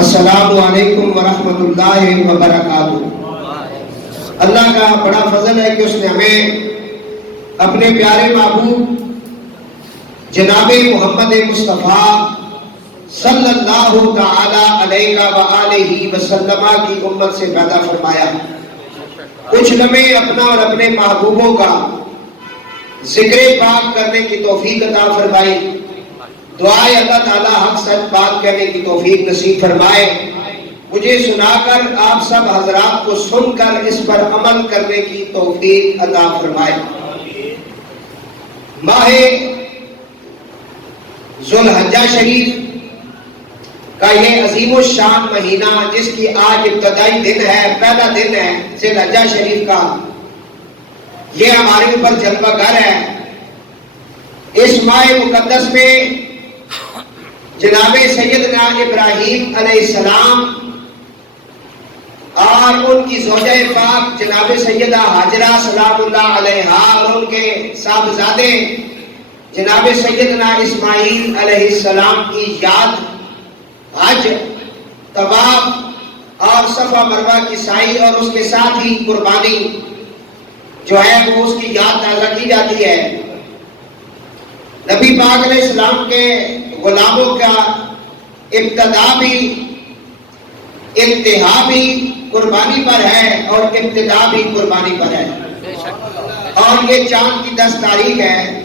السلام علیکم ورحمۃ اللہ وبرکاتہ۔ اللہ کا بڑا فضل ہے کہ اس نے ہمیں اپنے پیارے محبوب جناب محمد مصطفیٰ صلی اللہ تعالی علیہ وآلہ وسلم کی امت سے پیدا فرمایا۔ کچھ لمحے اپنا اور اپنے محبوبوں کا ذکر پاک کرنے کی توفیق عطا فرمائی۔ دعائے اللہ تعالی حق سچ بات کہنے کی توفیق نصیب فرمائے۔ مجھے سنا کر آپ سب حضرات کو سن کر اس پر عمل کرنے کی توفیق عطا فرمائے۔ ماہ ذو الحجہ شریف کا یہ عظیم الشان مہینہ جس کی آج ابتدائی دن ہے، پہلا دن ہے ذو الحجہ شریف کا، یہ ہمارے اوپر جلوہ گر ہے۔ اس ماہ مقدس میں جناب سیدنا ابراہیم علیہ السلام اور ان کی زوجہ پاک جناب سیدہ حاجرہ سلام اللہ علیہا اور ان کے صاحبزادے جناب سیدنا اسماعیل علیہ السلام کی یاد، حج، طواف اور صفا مروہ کی سعی اور اس کے ساتھ ہی قربانی جو ہے وہ اس کی یاد تازہ کی جاتی ہے۔ نبی پاک علیہ السلام کے غلاموں کا ابتدا بھی انتہا بھی قربانی پر ہے اور ابتدا بھی قربانی پر ہے۔ اور یہ چاند کی 10 تاریخ ہے۔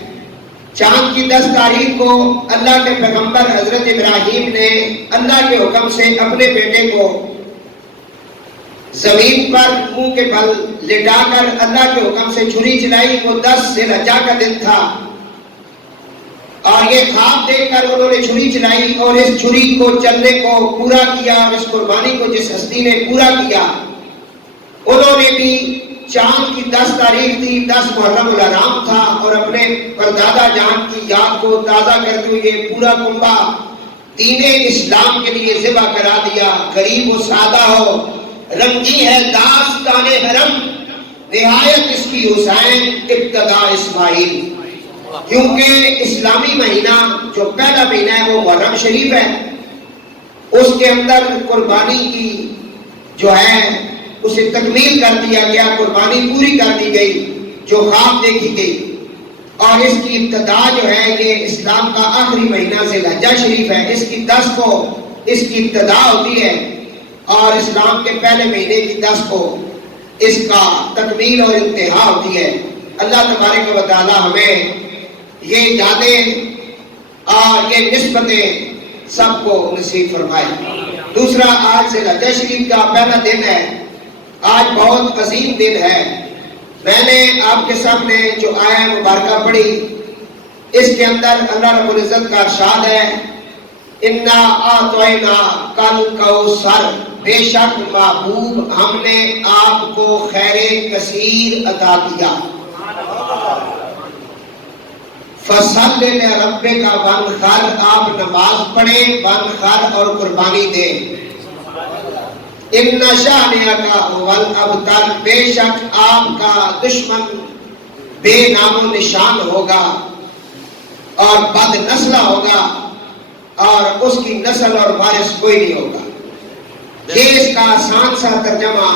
چاند کی 10 تاریخ کو اللہ کے پیغمبر حضرت ابراہیم نے اللہ کے حکم سے اپنے بیٹے کو زمین پر منہ کے بل لٹا کر اللہ کے حکم سے چھری چلائی۔ وہ 10 ذی الحجہ کا دن تھا اور یہ خواب دیکھ کر انہوں نے چھری چلائی اور اس چھری کو چلنے کو پورا کیا اور اس قربانی کو جس ہستی نے پورا کیا انہوں نے بھی چاند کی 10 تاریخ تھی، 10 محرم الحرام تھا اور اپنے پردادا جان کی یاد کو تازہ کرتے ہوئے پورا کنبہ دین اسلام کے لیے ذبح کرا دیا۔ غریب و سادہ ہو، رنگی ہے داستان حرم، نہایت اس کی حسین ابتدا اسماعیل۔ کیونکہ اسلامی مہینہ جو پہلا مہینہ ہے وہ محرم شریف ہے، اس کے اندر قربانی کی جو ہے اسے تکمیل کر دیا گیا، قربانی پوری کر دی گئی جو خواب دیکھی گئی۔ اور اس کی ابتدا جو ہے یہ اسلام کا آخری مہینہ ذی الحجہ شریف ہے، اس کی 10 کو اس کی ابتدا ہوتی ہے اور اسلام کے پہلے مہینے کی 10 کو اس کا تکمیل اور انتہا ہوتی ہے۔ اللہ تبارک و تعالی ہمیں یہ یادیں اور یہ نسبتیں سب کو نصیب فرمائے۔ دوسرا، آج ذی الحجہ شریف کا پہلا دن ہے، آج بہت عظیم دن ہے۔ میں نے آپ کے سامنے جو آیا مبارکہ پڑھی، اس کے اندر اللہ رب العزت کا ارشاد ہے، اِنَّا أَعْطَيْنَاكَ الْكَوْثَرَ، بے شک محبوب ہم نے آپ کو خیر کثیر عطا کیا۔ فَصَلِّ لِرَبِّكَ وَانْحَرْ، آپ نماز پڑھیں، وانحر اور قربانی دیں۔ اِنَّ شَانِئَكَ هُوَ الْأَبْتَرُ، بے شک آپ کا دشمن بے نام و نشان ہوگا اور بد نسلہ ہوگا اور اس کی نسل اور وارث کوئی نہیں ہوگا۔ یہ اس کا آسان سا ترجمہ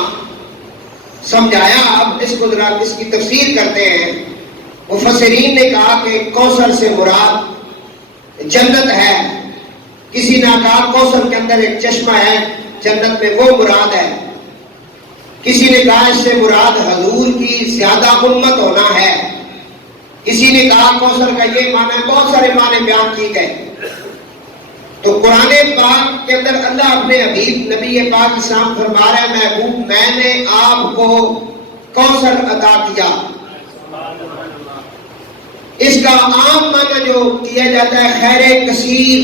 سمجھایا۔ اب اس کو ذرا اس کی تفسیر کرتے ہیں۔ مفسرین نے کہا کہ کوثر سے مراد جنت ہے، کسی نے کہا کوثر کے اندر ایک چشمہ ہے جنت میں، وہ مراد ہے، کسی نے کہا اس سے مراد حضور کی زیادہ امت ہونا ہے، کسی نے کہا کوثر کا یہ معنی، بہت سارے معنی بیان کی گئے۔ تو قرآن پاک کے اندر اللہ اپنے حبیب نبی پاک اسلام فرما رہا ہے، محبوب میں نے آپ کو کوثر عطا کیا۔ اس کا عام معنی جو کیا جاتا ہے خیر کثیر،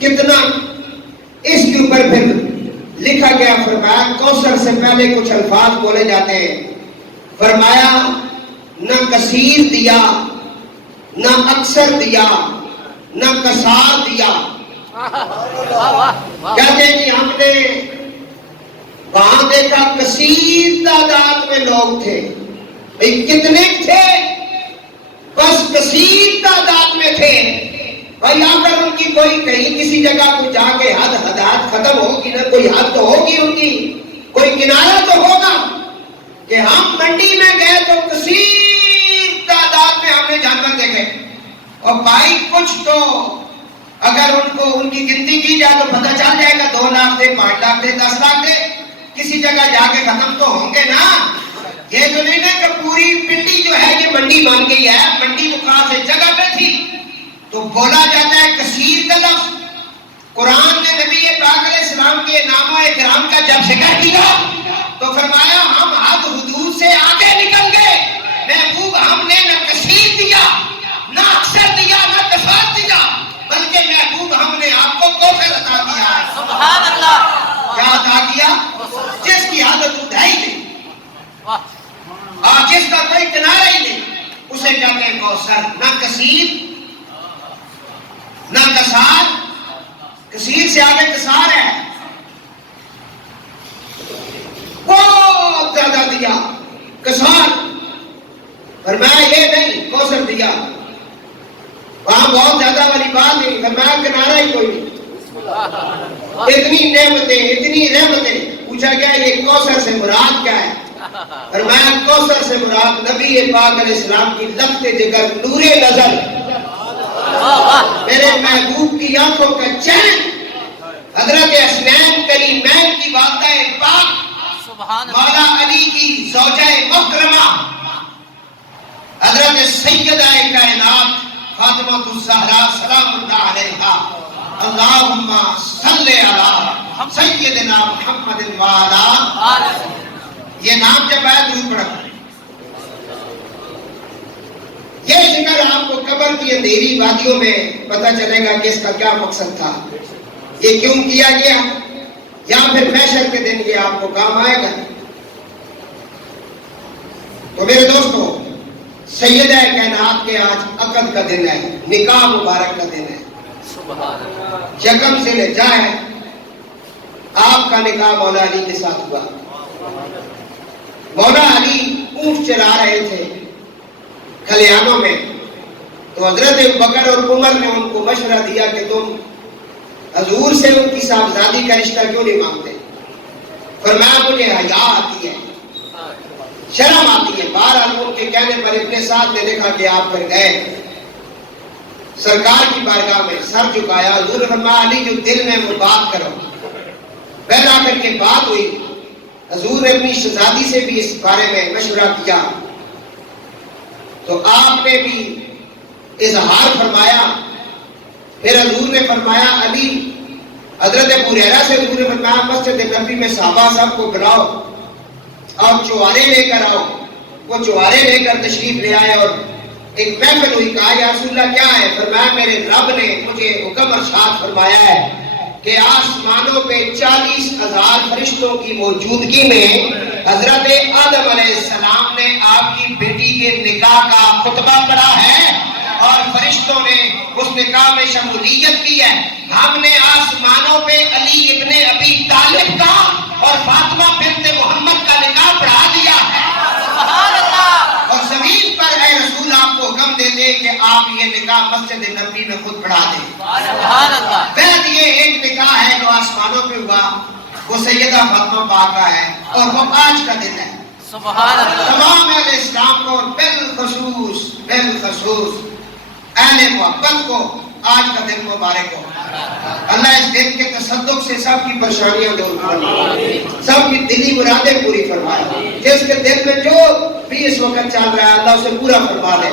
کتنا، اس کے اوپر پھر لکھا گیا، فرمایا کوثر سے پہلے کچھ الفاظ بولے جاتے ہیں، فرمایا نہ کثیر دیا، نہ اکثر دیا، نہ کثار دیا۔ کہتے ہیں کہ ہم نے وہاں دیکھا کثیر تعداد میں لوگ تھے، بھئی کتنے تھے؟ بس کثیر تعداد میں تھے۔ بھائی اگر ان کی کوئی کہیں کسی جگہ کو جا کے حد ختم ہوگی کوئی حد تو ہوگی ان کی، کوئی کنارہ تو ہوگا کہ ہم منڈی میں گئے تو کثیر تعداد میں ہم نے جانور دیکھے، اور بھائی کچھ تو اگر ان کو ان کی گنتی کی جائے تو پتہ چل جائے گا 2 لاکھ تھے، 5 لاکھ تھے، 10 لاکھ تھے، کسی جگہ جا کے ختم تو ہوں گے نا۔ یہ تو نہیں نا کہ پوری پنڈی جو ہے یہ منڈی بن گئی ہے، منڈی تو خاص ایک جگہ پہ تھی۔ تو بولا جاتا ہے کثیر کا لفظ، قرآن نے نبی پاک علیہ السلام کے نام و اکرام کا جب ذکر کیا تو فرمایا ہم حد حدود سے آگے نکل گئے، محبوب ہم نے نہ کثیر دیا، نہ اکثر دیا، نہ کثرت دیا، بلکہ محبوب ہم نے آپ کو کوثر عطا کیا ہے۔ سبحان اللہ۔ کیا عطا کیا؟ جس کی حد حدود ہے ہی نہیں، اور جس کا کوئی کنارہ ہی نہیں، اسے کہتے ہیں کوثر۔ نہ کثیر نہ کثار، کثیر سے آگے کثار ہے، بہت زیادہ دیا، کثار فرمایا یہ نہیں، کوثر دیا۔ وہاں بہت زیادہ والی بات نہیں، فرمایا کنارہ ہی کوئی نہیں، اتنی نعمتیں، اتنی رحمتیں۔ پوچھا گیا یہ کوثر سے مراد کیا ہے؟ فرمایا کوثر سے مراد نبی پاک علیہ السلام کی لخت جگر، نور نظر، میرے محبوب کی آنکھوں کا چین، حضرت حسنین کریمین کی والدہ پاک مولا علی کی زوجہ محترمہ حضرت سیدہ کائنات فاطمہ الزہرا سلام اللہ علیہا، اللہم صلی علی سیدنا محمد وعلا۔ یہ نام جب آیا درود پڑھا۔ یہ ذکر آپ کو قبر کی اندھیری وادیوں میں پتہ چلے گا کہ اس کا کیا مقصد تھا، یہ کیوں کیا گیا، یا پھر محشر کے دن یہ آپ کو کام آئے گا۔ تو میرے دوستو، سیدہ کائنات کے آج عقد کا دن ہے، نکاح مبارک کا دن ہے۔ یکم ذی ہے، آپ کا نکاح مولا علی کے ساتھ ہوا۔ مولا علی اونٹ چلا رہے تھے کھلیانوں میں، تو حضرت ابوبکر اور عمر نے ان کو مشورہ دیا کہ تم حضور سے ان کی صاحبزادی کا رشتہ کیوں نہیں مانگتے؟ فرمایا مجھے حیا آتی ہے، شرم آتی ہے۔ بہرحال ان کے کہنے پر ابن سعد نے لکھا کہ آپ پھر گئے سرکار کی بارگاہ میں، سر جھکایا، حضور نے فرمایا علی جو دل میں وہ بات کرو۔ پہلا کر کے بات ہوئی، حضور نے اپنی شہزادی سے بھی اس بارے میں مشورہ کیا، تو آپ نے بھی اظہار فرمایا۔ پھر حضور نے فرمایا علی، حضرت ابو ہریرہ سے حضور نے فرمایا مسجد نبوی میں صحابہ سب کو بلاؤ اور چوارے لے کر آؤ۔ وہ چوارے لے کر تشریف لے آئے اور ایک محفل ہوئی۔ کہا یا رسول اللہ کیا ہے؟ فرمایا میرے رب نے مجھے حکم ارشاد فرمایا ہے کہ آسمانوں پہ 40,000 فرشتوں کی موجودگی میں حضرت آدم علیہ السلام نے آپ کی بیٹی کے نکاح کا خطبہ پڑھا ہے، اور فرشتوں نے اس نکاح میں شمولیت کی ہے۔ ہم نے آسمانوں پہ علی ابن ابی طالب کا اور فاطمہ بنت محمد کا نکاح پڑھا دیا ہے۔ سبحان اللہ۔ اور زمین پر اے رسول آپ کو حکم دیتے کہ آپ یہ نکاح مسجد نبوی میں خود پڑھا دیں۔ سبحان اللہ۔ بعد یہ ایک نکاح ہے جو آسمانوں پہ ہوا، وہ سیدہ فاطمہ پاک کا ہے، اور وہ آج کا دن ہے۔ سبحان اللہ۔ تمام علیہ السلام کو بالخصوص اہل محبت کو آج کا دن مبارک ہو۔ اللہ اس دن کے تصدق سے سب کی پریشانیاں دور فرمائے، سب کی دلی مرادیں پوری فرمائے۔ جس کے دل میں جو بھی اس وقت چل رہا ہے اللہ اسے پورا فرما دے،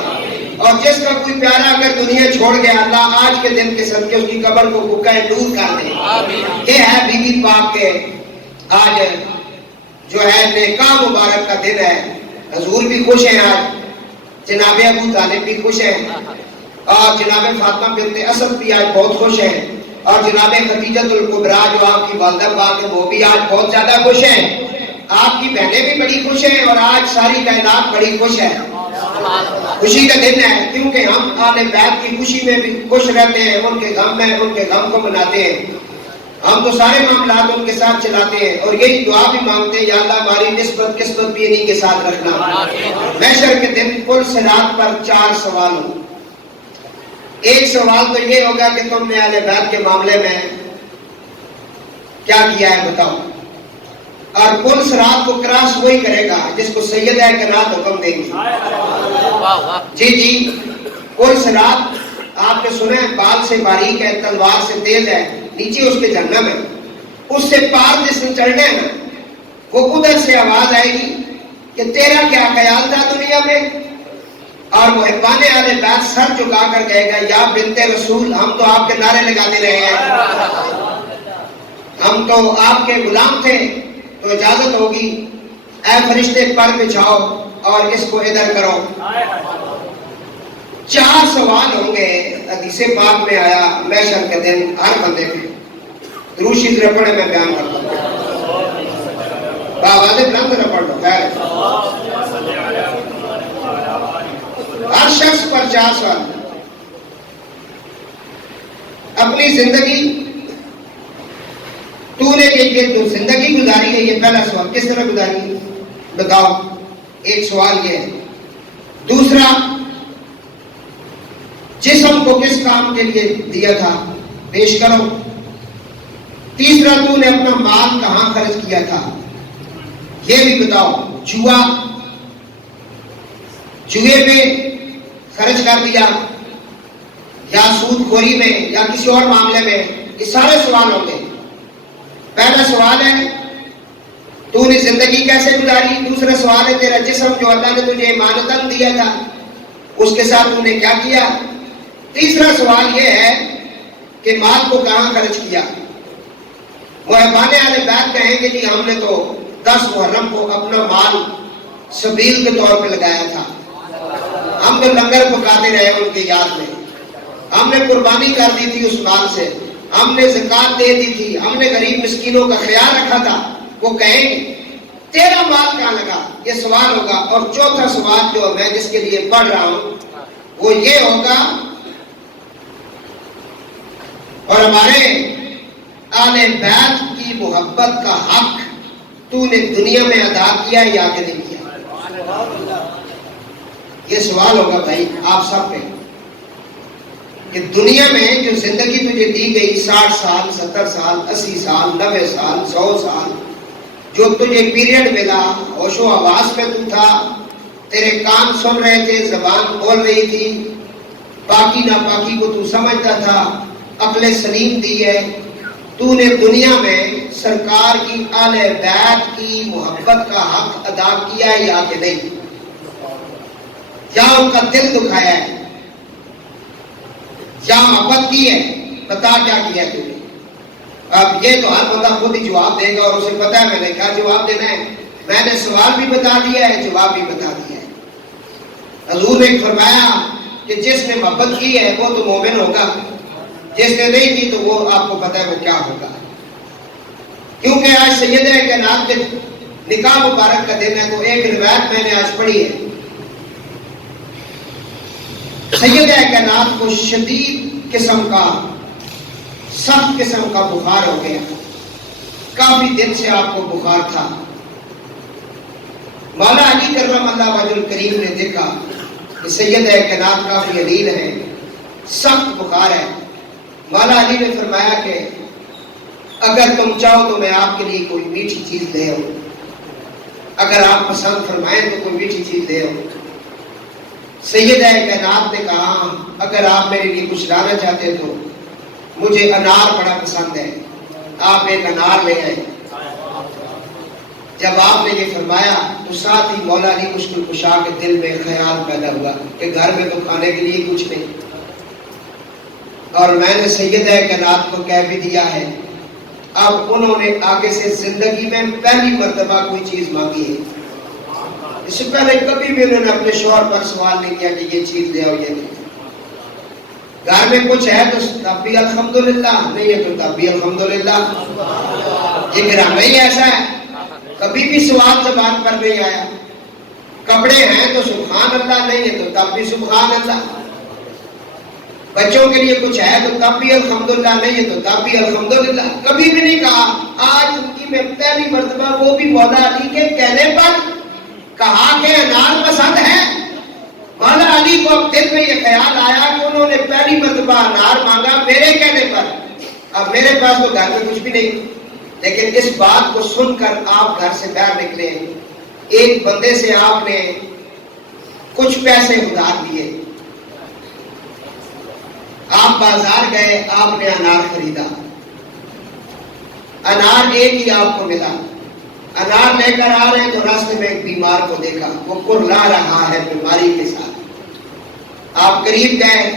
اور جس کا کوئی پیارا اگر دنیا چھوڑ گیا اللہ آج کے دن کے صدقے اس کی قبر کو بکائے نور کر دے۔ یہ ہے بی بی پاک کے آج جو ہے نکاح مبارک کا دن ہے۔ حضور بھی خوش ہیں، آج جناب ابو طالب بھی خوش ہیں، اور جناب فاطمہ بنت اسد بھی آج بہت خوش ہیں، اور جناب خدیجۃ الکبریٰ جو آپ کی والدہ پاک ہے وہ بھی آج بہت زیادہ خوش ہیں۔ آپ کی بہنیں بھی بڑی خوش ہیں، اور آج ساری کائنات بڑی خوش ہے۔ خوشی کا دن ہے، کیونکہ ہم اہل بیت کی خوشی میں بھی خوش رہتے ہیں، ان کے غم میں ان کے غم کو مناتے ہیں۔ ہم تو سارے معاملات ان کے ساتھ چلاتے ہیں، اور یہی دعا بھی مانگتے ہیں یا اللہ ہماری نسبت قسمت بھی انہی کے ساتھ رکھنا۔ محشر کے دن پل صراط پر 4 سوال ہوں۔ ایک سوال تو یہ ہوگا کہ تم نے اہل بیت کے معاملے میں کیا کیا ہے بتاؤ. اور پل صراط کو کراس وہی کرے گا جس کو سیدہ کائنات حکم دیں گی. جی جی پل صراط آپ نے سنا ہے بال سے باریک ہے، تلوار سے تیز ہے، نیچے اس کے جہنم ہے. اس سے پار جس نے چڑھنا ہے نا، وہ ادھر سے آواز آئے گی کہ تیرا کیا خیال تھا دنیا میں. اور محبان اہل بیت سر جھکا کر کہے گا یا بنت رسول ہم تو آپ کے نعرے لگاتے رہے ہیں، ہم تو آپ کے غلام تھے، تو اجازت ہوگی اے فرشتے پر بچھاؤ اور اس کو ادھر کرو. 4 سوال ہوں گے. حدیث پاک میں آیا محشر کے دن ہر بندے پہ درود شریف پڑھے. میں بیان کرتا ہوں باواز بلند نہ پڑھ لو. خیر ہر شخص پر 4 سوال. اپنی زندگی تو نے یہ تو زندگی گزاری ہے، یہ پہلا سوال. کس طرح گزاری ہے بتاؤ. ایک سوال یہ ہے. دوسرا جسم کو کس کام کے لیے دیا تھا پیش کرو. تیسرا تو نے اپنا مال کہاں خرچ کیا تھا یہ بھی بتاؤ. جوئے میں خرچ کر دیا یا سود خوری میں یا کسی اور معاملے میں. یہ سارے سوال ہوتے ہیں. پہلا سوال ہے تو نے زندگی کیسے گزاری. دوسرا سوال ہے تیرا جسم جو اللہ نے تجھے امانتاً دیا تھا اس کے ساتھ تو نے کیا کیا. تیسرا سوال یہ ہے کہ مال کو کہاں خرچ کیا. محبان اہل بیت کہیں گے جی ہم نے تو 10 محرم کو اپنا مال سبیل کے طور پہ لگایا تھا، ہم تو لنگر پکاتے رہے ان کی یاد میں، ہم نے قربانی کر دی تھی اس مال سے، ہم نے زکات دے دی تھی، ہم نے غریب مسکینوں کا خیال رکھا تھا. وہ کہیں گے تیرا مال کہاں لگا. یہ سوال ہوگا. اور چوتھا سوال جو میں جس کے لیے پڑھ رہا ہوں وہ یہ ہوگا اور ہمارے اہل بیت کی محبت کا حق تو نے دنیا میں ادا کیا یا کہ نہیں کیا. یہ سوال ہوگا بھائی آپ سب پہ کہ دنیا میں جو زندگی تجھے دی گئی 60 سال 70 سال 80 سال 90 سال 100 سال جو تجھے پیریڈ ملا، ہوش و حواس میں تو تھا، تیرے کان سن رہے تھے، زبان بول رہی تھی، پاکی ناپاکی کو تو سمجھتا تھا، عقل سلیم دی ہے. تو نے دنیا میں سرکار کی اہل بیت کی محبت کا حق ادا کیا یا کہ نہیں. یا ان کا دل دکھایا ہے یا محبت کی ہے. بتا کیا کیا ہے تو نے. اب یہ تو ہر بندہ خود ہی جواب دے گا اور اسے پتا ہے میں نے کیا جواب دینا ہے. میں نے سوال بھی بتا دیا ہے، جواب بھی بتا دیا ہے. حضور نے فرمایا کہ جس نے محبت کی ہے وہ تو مومن ہوگا، جس نے نہیں کی تو وہ آپ کو پتا ہے وہ کیا ہوگا. کیونکہ آج سیدہ کائنات کے نکاح مبارک کا دن ہے تو ایک روایت میں نے آج پڑھی ہے. سیدہ کائنات کو شدید قسم کا سخت قسم کا بخار ہو گیا. کافی دن سے آپ کو بخار تھا. مولا علی کرم اللہ وجہ الکریم نے دیکھا کہ سیدہ کائنات کافی علیل ہے، سخت بخار ہے. مولا علی نے فرمایا کہ اگر تم چاہو تو میں آپ کے لیے کوئی میٹھی چیز لے آؤں، اگر آپ پسند فرمائیں تو کوئی میٹھی چیز لے آؤں. سیدہ کائنات نے کہا اگر آپ میرے لیے کچھ لانا چاہتے تو مجھے انار بڑا پسند ہے، آپ ایک انار لے آئے. جب آپ نے یہ فرمایا تو ساتھ ہی مولا علی مشکل کشا کے دل میں خیال پیدا ہوا کہ گھر میں تو کھانے کے لیے کچھ نہیں، اور میں نے سیدہ کائنات کو کہہ بھی دیا ہے. اب انہوں نے آگے سے زندگی میں پہلی مرتبہ کوئی چیز مانگی ہے. اس سے پہلے کبھی بھی انہوں نے اپنے شوہر پر سوال نہیں کیا کہ یہ چیز لے آؤ یہ نہیں. گھر میں کچھ ہے تو تب بھی الحمدللہ، نہیں ہے تو تب بھی الحمدللہ. یہ گھر نہیں ایسا ہے کبھی بھی سوال زبان پر نہیں آیا. کپڑے ہیں تو سبحان اللہ، نہیں ہے تو تب بھی سبحان اللہ. بچوں کے لیے کچھ ہے تو تب بھی الحمدللہ، نہیں ہے تو تب بھی الحمدللہ. کبھی بھی نہیں کہا. آج زندگی میں پہلی مرتبہ وہ بھی مولا علی کے کہنے پر کہا کہ انار پسند ہے. مولا علی کو اب دل میں یہ خیال آیا کہ انہوں نے پہلی مرتبہ انار مانگا میرے کہنے پر. اب میرے پاس تو گھر میں کچھ بھی نہیں، لیکن اس بات کو سن کر آپ گھر سے باہر نکلے، ایک بندے سے آپ نے کچھ پیسے ادھار لیے، آپ بازار گئے، آپ نے انار خریدا، انار ایک ہی آپ کو ملا، انار لے کر آ رہے ہیں تو راستے میں ایک بیمار کو دیکھا، وہ کرلا رہا ہے بیماری کے ساتھ، آپ قریب گئے،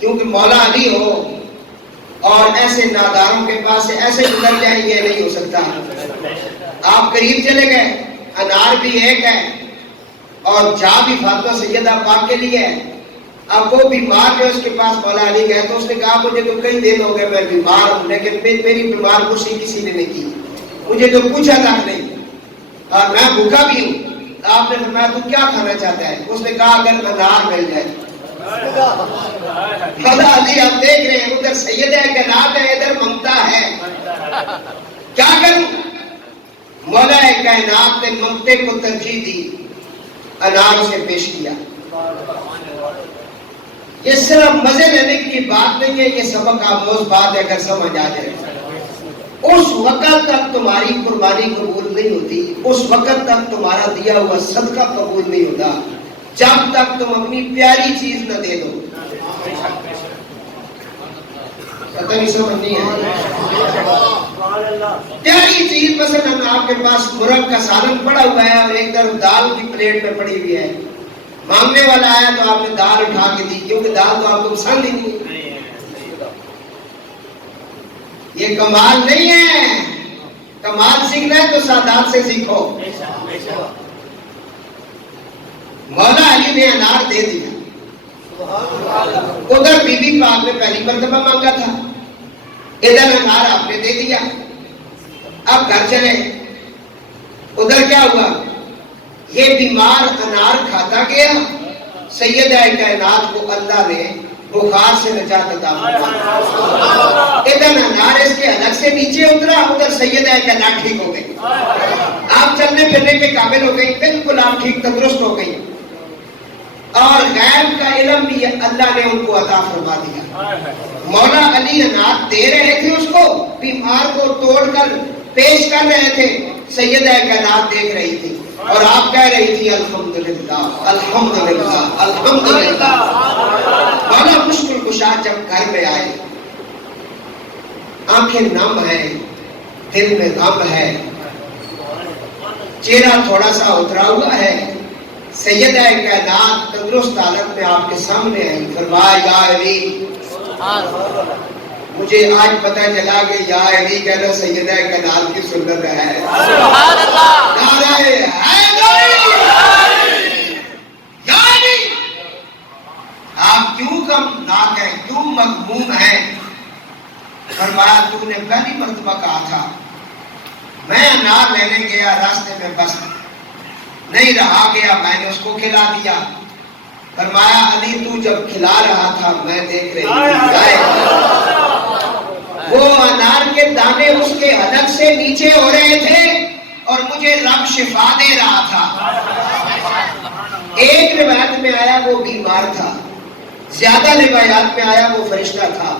کیونکہ مولا علی ہو اور ایسے ناداروں کے پاس سے ایسے گزر جائیں، یہ نہیں ہو سکتا، آپ قریب چلے گئے، انار بھی ایک ہے اور جا بھی فاطمہ سیدہ پاک کے لیے ہے۔ اب وہ بیمار جو اس کے پاس مولا علی گئے تو اس نے کہا مجھے تو کئی دن ہو گئے میں بیمار ہوں، لیکن میری بیمار کسی نے نہیں کی، مجھے تو پوچھا تک نہیں اور میں بھوکا بھی ہوں۔ آپ نے فرمایا تو کیا کھانا چاہتا ہے؟ اس نے کہا اگر انار مل جائے۔ مولا علی آپ دیکھ رہے ہیں ادھر سیدہ کائنات ہے، ادھر ممتا ہے، کیا کروں؟ مولا کائنات نے ممتے کو ترجیح دی، انار سے پیش کیا۔ یہ صرف مزے لینے کی بات نہیں ہے، یہ سبق آموز بات ہے، اگر سمجھ آ جائے۔ اس وقت تک تمہاری قربانی قبول نہیں ہوتی، اس وقت تک تمہارا دیا ہوا صدقہ قبول نہیں ہوتا جب تک تم اپنی پیاری چیز نہ دے دو۔ پتہ نہیں سمجھ نہیں ہے؟ پیاری چیز مثلا آپ کے پاس مرغ کا سالن پڑا ہوا ہے اور ایک طرف دال کی پلیٹ میں پڑی ہوئی ہے، مانگنے والا آیا تو آپ نے دال اٹھا کے دی، کیونکہ دال تو آپ کو پسند ہی نہیں۔ یہ کمال نہیں ہے، کمال سیکھنا ہے تو سادات سے سیکھو۔ مولا علی نے انار دے دیا، ادھر بی بی پاک نے پہلی مرتبہ مانگا تھا، ادھر انار آپ نے دے دیا۔ اب گھر چلے، ادھر کیا ہوا؟ یہ بیمار انار کھاتا گیا، سیدہ کائنات کو اللہ نے بخار سے نجات عطا فرمائی۔ ادھر انار اس کے حلق سے نیچے اترا، ادھر سیدہ کائنات ٹھیک ہو گئی، آپ چلنے پھرنے کے قابل ہو گئی، بالکل آپ ٹھیک تندرست ہو گئی، اور غیب کا علم بھی اللہ نے ان کو عطا فرما دیا۔ مولا علی انار دے رہے تھے، اس کو بیمار کو توڑ کر پیش کر رہے تھے، سیدہ کائنات دیکھ رہی تھی اور آپ کہہ رہی تھی الحمدللہ الحمدللہ الحمدللہ۔ مولا مشکل کشا جب گھر میں آئے، آنکھیں نم ہیں، دل میں غم ہے، چہرہ تھوڑا سا اترا ہوا ہے، سیدہ کائنات تندرست حالت میں آپ کے سامنے ہے، فرمایا یا علی، مجھے آج پتہ چلا کہ یا علی کہنا سیدہ کائنات کی سنت ہے۔ سبحان اللہ، نعرہ حیدری، یا علی، آپ کیوں غمناک ہیں، کیوں مغموم ہیں؟ فرمایا تو نے پہلی مرتبہ کہا تھا، میں انار لینے گیا، راستے میں بس نہیں رہا گیا، میں نے اس کو کھلا دیا۔ فرمایا علی تو جب کھلا رہا تھا میں دیکھ رہی تھی، وہ انار کے دانے اس کے حلق سے نیچے ہو رہے تھے اور مجھے رب شفا دے رہا تھا۔ ایک روایت میں آیا وہ بیمار تھا، زیادہ روایات میں آیا وہ فرشتہ تھا،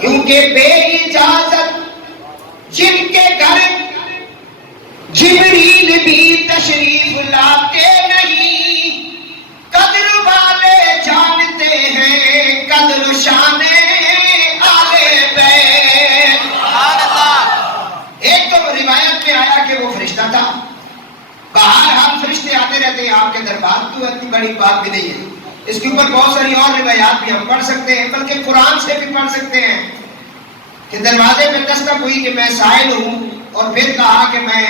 کیونکہ بے اجازت جن کے گھر جبریل بھی تشریف لاتے نہیں، قدر والے جانتے ہیں قدر شان آلے بیت۔ ایک تو روایت میں آیا کہ وہ فرشتہ تھا، باہر ہم فرشتے آتے رہتے ہیں آپ کے دربار، کیوں اتنی بڑی بات بھی نہیں ہے، اس کے اوپر بہت ساری اور روایات بھی ہم پڑھ سکتے ہیں، بلکہ قرآن سے بھی پڑھ سکتے ہیں کہ دروازے میں دستک ہوئی کہ میں سائل ہوں، اور پھر کہا کہ میں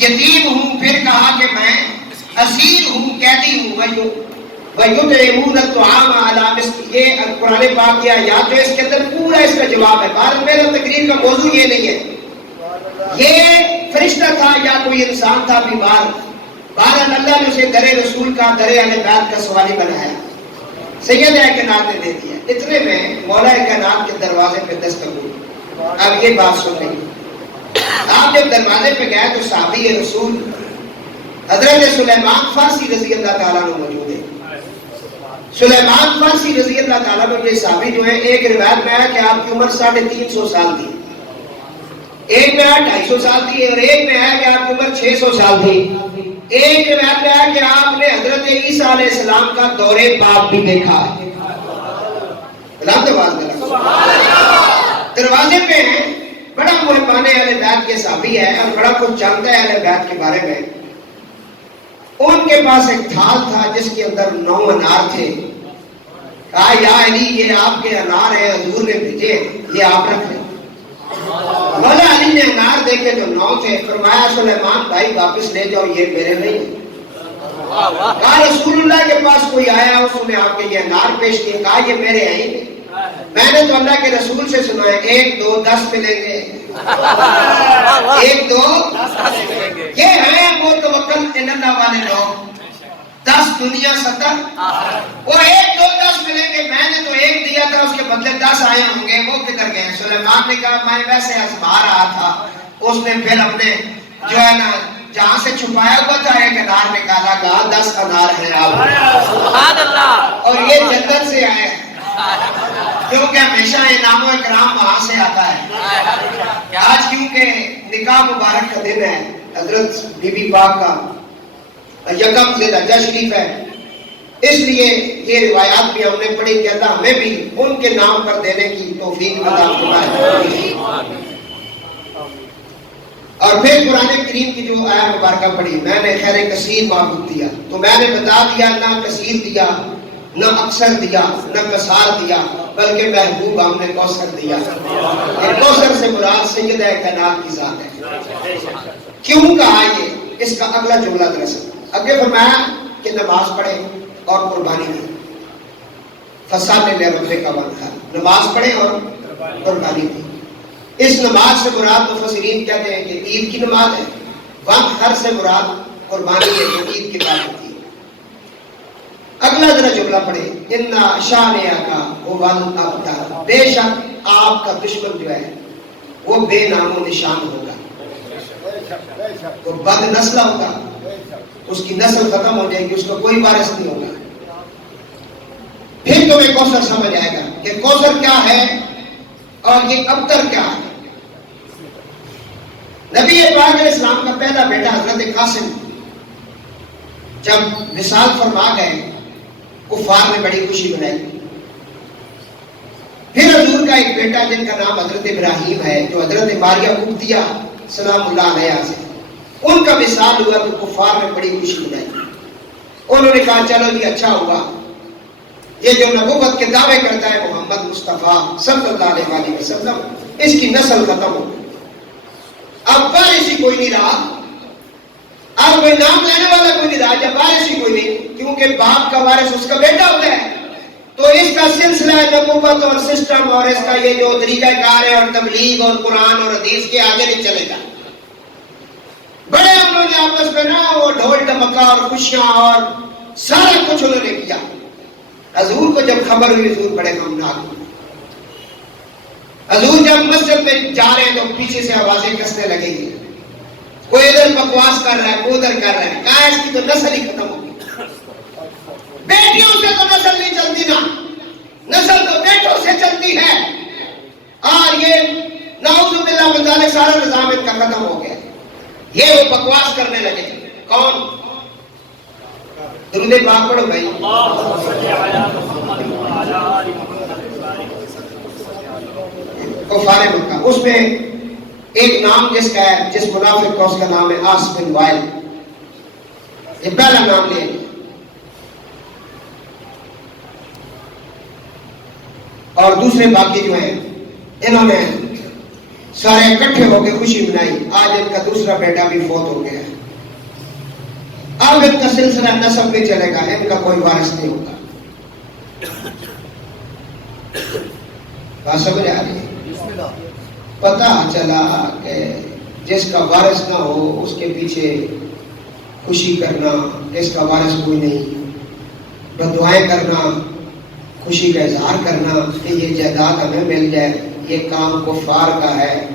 یتیم ہوں، پھر کہا کہ میں اسیر ہوں، قیدی ہوں، وَيُطْعِمُونَ الطَّعَامَ عَلَىٰ مِسْكِينِهِ۔ یہ قرآن پاک کی آیات جو اس کے اندر پورا اس کا جواب ہے، بہرحال میرا تقریر کا موضوع یہ نہیں ہے، یہ فرشتہ تھا یا کوئی انسان تھا بیمار، بہرحال اللہ نے اسے در رسول کا، در اہل بیت کا سوالی بنایا، سیدہ کائنات نے دے دیا۔ اتنے میں مولا کائنات کے دروازے پہ دستک ہوئی۔ اب یہ بات سن رہی، آپ جب دروازے پہ گئے تو صحابی رسول حضرت سلیمان فارسی رضی اللہ تعالیٰ عنہ موجود ہے۔ سلیمان فارسی رضی اللہ تعالیٰ عنہ یہ صحابی جو ہے، ایک روایت میں ہے کہ آپ کی عمر 350 سال تھی، ایک میں ہے 250 سال تھی اور ایک میں ہے کہ آپ کی عمر 600 سال تھی. ایک روایت میں ہے کہ آپ نے حضرت عیسیٰ علیہ السلام کا دورے پاک بھی دیکھا. دروازے پہ ہیں, بڑا محبان اہل بیت کے صحابی ہے اور بڑا کچھ جانتا ہے اہل بیت کے بارے میں. ان کے پاس ایک تھال تھا جس کے اندر 9 انار تھے. کہا یا علی یہ آپ کے انار ہیں, حضور نے بھیجے, یہ آپ رکھ لیں. مولا علی نے انار دیکھے تو 9 تھے. فرمایا سلیمان بھائی واپس لے جاؤ, یہ میرے نہیں. کہا رسول اللہ کے پاس کوئی آیا, اس نے آپ کے یہ انار پیش کیے. کہا یہ میرے ہیں. میں نے تو اللہ کے رسول سے سنا ہے 1 2 10 ملیں گے. 1 2 یہ ہیں وہ توکل اللہ والے لوگ. 10 دنیا 70 وہ 1 2 10 ملیں گے. میں نے تو 1 دیا تھا, اس کے بدلے 10 آئے ہوں گے, وہ کدھر گئے؟ سلیمان نے کہا میں ویسے آزما رہا تھا. اس نے پھر اپنے جو ہے نا جہاں سے چھپایا ہوا تھا ایک انار نکالا, کہا 10 انار ہیں آپ. سبحان اللہ. اور یہ جنت سے آئے کیونکہ ہمیشہ انعام و اکرام وہاں سے آتا ہے. آج کیونکہ نکاح مبارک کا دن ہے, حضرت بی بی پاک کا یکم ذی الحجہ شریف ہے, اس لیے یہ روایات بھی ہم نے پڑھی کہ اللہ ہمیں بھی ان کے نام پر دینے کی توفیق عطا فرمائے. اور پھر قرآن کریم کی جو آیت مبارکہ پڑھی, میں نے خیر کثیر معبود دیا, تو میں نے بتا دیا نہ کثیر دیا نہ اکثر دیا نہ کثار دیا, بلکہ محبوب ہم نے کوثر دیا. کوثر سے مراد سیدہ کائنات کی ذات ہے. کیوں کہا یہ, اس کا اگلا جملہ دراصل اگے فرمایا کہ نماز پڑھے اور قربانی دی. فصل لربک وانحر, نماز پڑھے اور قربانی دی. اس نماز سے مراد مفسرین کہتے ہیں کہ عید کی نماز ہے. وانحر سے مراد قربانی ہے جو عید کی بات ہوتی ہے. اگلا ذرا جملہ پڑھے, ان شانئک هو الابتر, بے شک آپ کا دشمن جو ہے وہ بے نام و نشان ہوگا, وہ بد نسل ہوگا, اس کی نسل ختم ہو جائے گی, اس کو کوئی وارث نہیں ہوگا. پھر تمہیں کوثر سمجھ آئے گا کہ کوثر کیا ہے اور یہ ابتر کیا ہے. نبی پاک علیہ السلام کا پہلا بیٹا حضرت قاسم جب وصال فرما گئے, کفار نے بڑی خوشی منائی. پھر حضور کا ایک بیٹا جن کا نام حضرت ابراہیم ہے, جو حضرت ماریہ قبطیہ سلام اللہ علیہ سے, ان کا وصال ہوا تو کفار نے بڑی خوشی منائی. انہوں نے کہا چلو جی اچھا ہوا, یہ جو نبوت کے دعوے کرتا ہے محمد مصطفیٰ صلی اللہ علیہ وسلم, اس کی نسل ختم ہو گئی. اب وارث ہی کوئی نہیں رہا, اب کوئی نام لینے والا کوئی نہیں رہا, جب وارث ہی کوئی نہیں, کیونکہ باپ کا وارث اس کا بیٹا ہوتا ہے, تو اس کا سلسلہ نبوت اور سسٹم اور اس کا یہ جو طریقہ کار ہے اور تبلیغ اور قرآن اور حدیث کے آگے نہیں چلے گا. بڑے ہم لوگوں نے آپس میں نا وہ ڈھول ڈمکا اور خوشیاں اور سارا کچھ انہوں نے کیا. حضور کو جب خبر ہوئی, حضور بڑے غمناک ہوئے. حضور جب مسجد میں جا رہے ہیں تو پیچھے سے آوازیں کسنے لگیں گی, کوئی ادھر بکواس کر رہا ہے, کوئی ادھر کر رہا ہے. کہا اس کی تو نسل ہی ختم ہوگی, بیٹیوں سے تو نسل نہیں چلتی نا, نسل تو بیٹوں سے چلتی ہے. اور یہ نعوذ باللہ من ذالک سارا نظام ان کا ختم ہو گیا. یہ وہ بکواس کرنے لگے. کون؟ درود پاک پڑھو بھائی. کفار مکہ, اس میں ایک نام جس کا ہے, جس منافق کا, اس کا نام ہے آس بن وائل. یہ پہلا نام لے. اور دوسرے باقی جو ہیں انہوں نے سارے اکٹھے ہو کے خوشی منائی. آج ان کا دوسرا بیٹا بھی فوت ہو گیا ہے. اب ان کا سلسلہ نسب نہیں چلے گا, ان کا کوئی وارث نہیں ہوگا. بات سمجھ آ رہی ہے؟ پتہ چلا کہ جس کا وارث نہ ہو اس کے پیچھے خوشی کرنا, جس کا وارث کوئی نہیں, بددعائیں کرنا, خوشی کا اظہار کرنا کہ یہ جائیداد ہمیں مل جائے, یہ کام کفار کا ہے,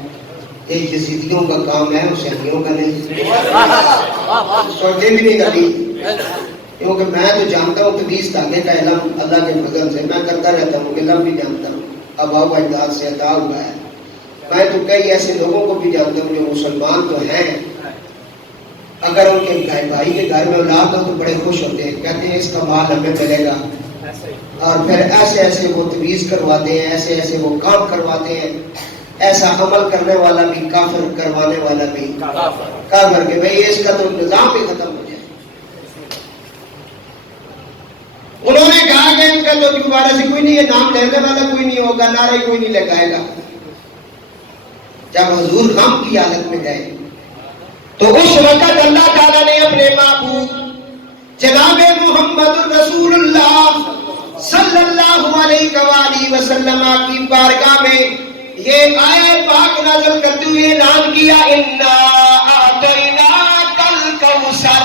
یہ یزیدیوں کا کام ہے, حسینیوں کا نہیں. سوچے بھی نہیں کبھی, کیونکہ میں تو جانتا ہوں کہ 20 دھاگے کا علم اللہ کے فضل سے میں کرتا رہتا ہوں, علم بھی جانتا ہوں, اباؤ اجداد سے عطا ہوا ہے. میں تو کئی ایسے لوگوں کو بھی جانتا ہوں جو مسلمان تو ہیں، اگر ان کے بھائی کے گھر میں اولاد ہو تو بڑے خوش ہوتے ہیں، کہتے ہیں اس کا مال ہمیں ملے گا، اور پھر ایسے ایسے وہ تجویز کرواتے ہیں، ایسے ایسے وہ کام کرواتے ہیں، ایسا عمل کرنے والا بھی کافر، کروانے والا بھی کافر، کہ بھئی اس کا تو نظام ہی ختم ہو جائے۔ انہوں نے کہا کہ ان کا تو دوبارہ سے کوئی نہیں ہے، نام لینے والا کوئی نہیں ہوگا، نعرہ کوئی نہیں لگائے گا۔ جب حضور غم کی حالت میں گئے تو اس وقت اللہ تعالیٰ نے اپنے محبوب جناب محمد رسول اللہ صلی اللہ علیہ وآلہ وسلم کی بارگاہ میں یہ آیت پاک نازل کرتے ہوئے اعلان کیا، انا اعطیناک الکوثر۔